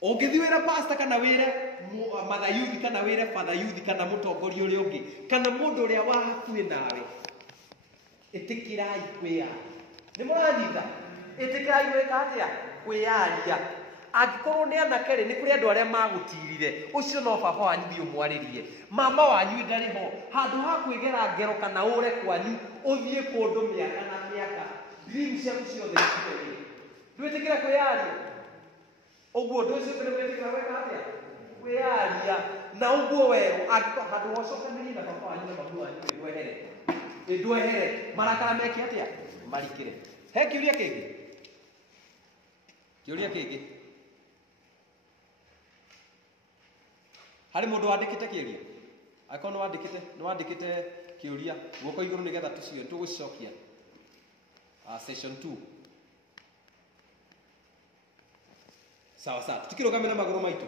Ũngĩthiĩ wĩre pastor kana wĩre mother youth kana wĩre father youth kana mũtongoria ũrĩa ũngĩ kana mũndũ ũrĩa wa hakuhĩ nawe, ĩtĩkĩrai kwĩyaria. Nĩ mũranyita? Ĩtĩkĩrai gwĩka atĩa? Kwĩyaria. Angĩkorwo nĩ anake rĩ, nĩ kũrĩ andũ arĩa magũtirire, ũcio no baba wanyu thiĩ ũmwarĩrie. Mama wanyu ndarĩ ho, handũ ha kwĩgera ngero kana ũre kwanyu ũthiĩ kũndũ mĩaka na mĩaka, dream ciaku ciothe icirĩ. Ndwĩtĩkĩra kwĩyaria. Ũguo ũndũ ũcio nĩ gwĩtĩkĩra gwĩka atĩa? Kwĩyaria. Na ũguo werũ, handũ wacokanĩrie na baba wanyu na mamu wanyu wehere, ndwehere marakara meke atia marikire he kiuria kingi hari mundu wandikite kiuria akono wandikite kiuria guoko iguru nigetha tucio tugucokia session 2 sawa tukirugamira maguru maitu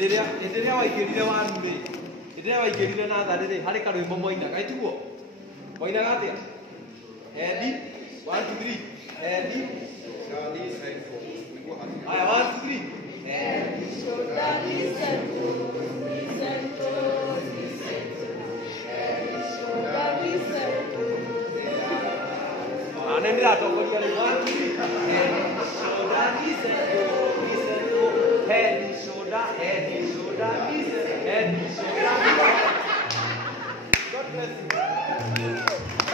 endelea waigirire wanne endelea waigirire na tharire hari karwimbo moinaga itugo moinaga atia Edi 1 2 3 Edi aya 1 2 3 Edi shoda listen shoda listen anendera tokoria ni 1 2 3 Edi shoda listen head and shoulder, listen, head and shoulder. God bless you.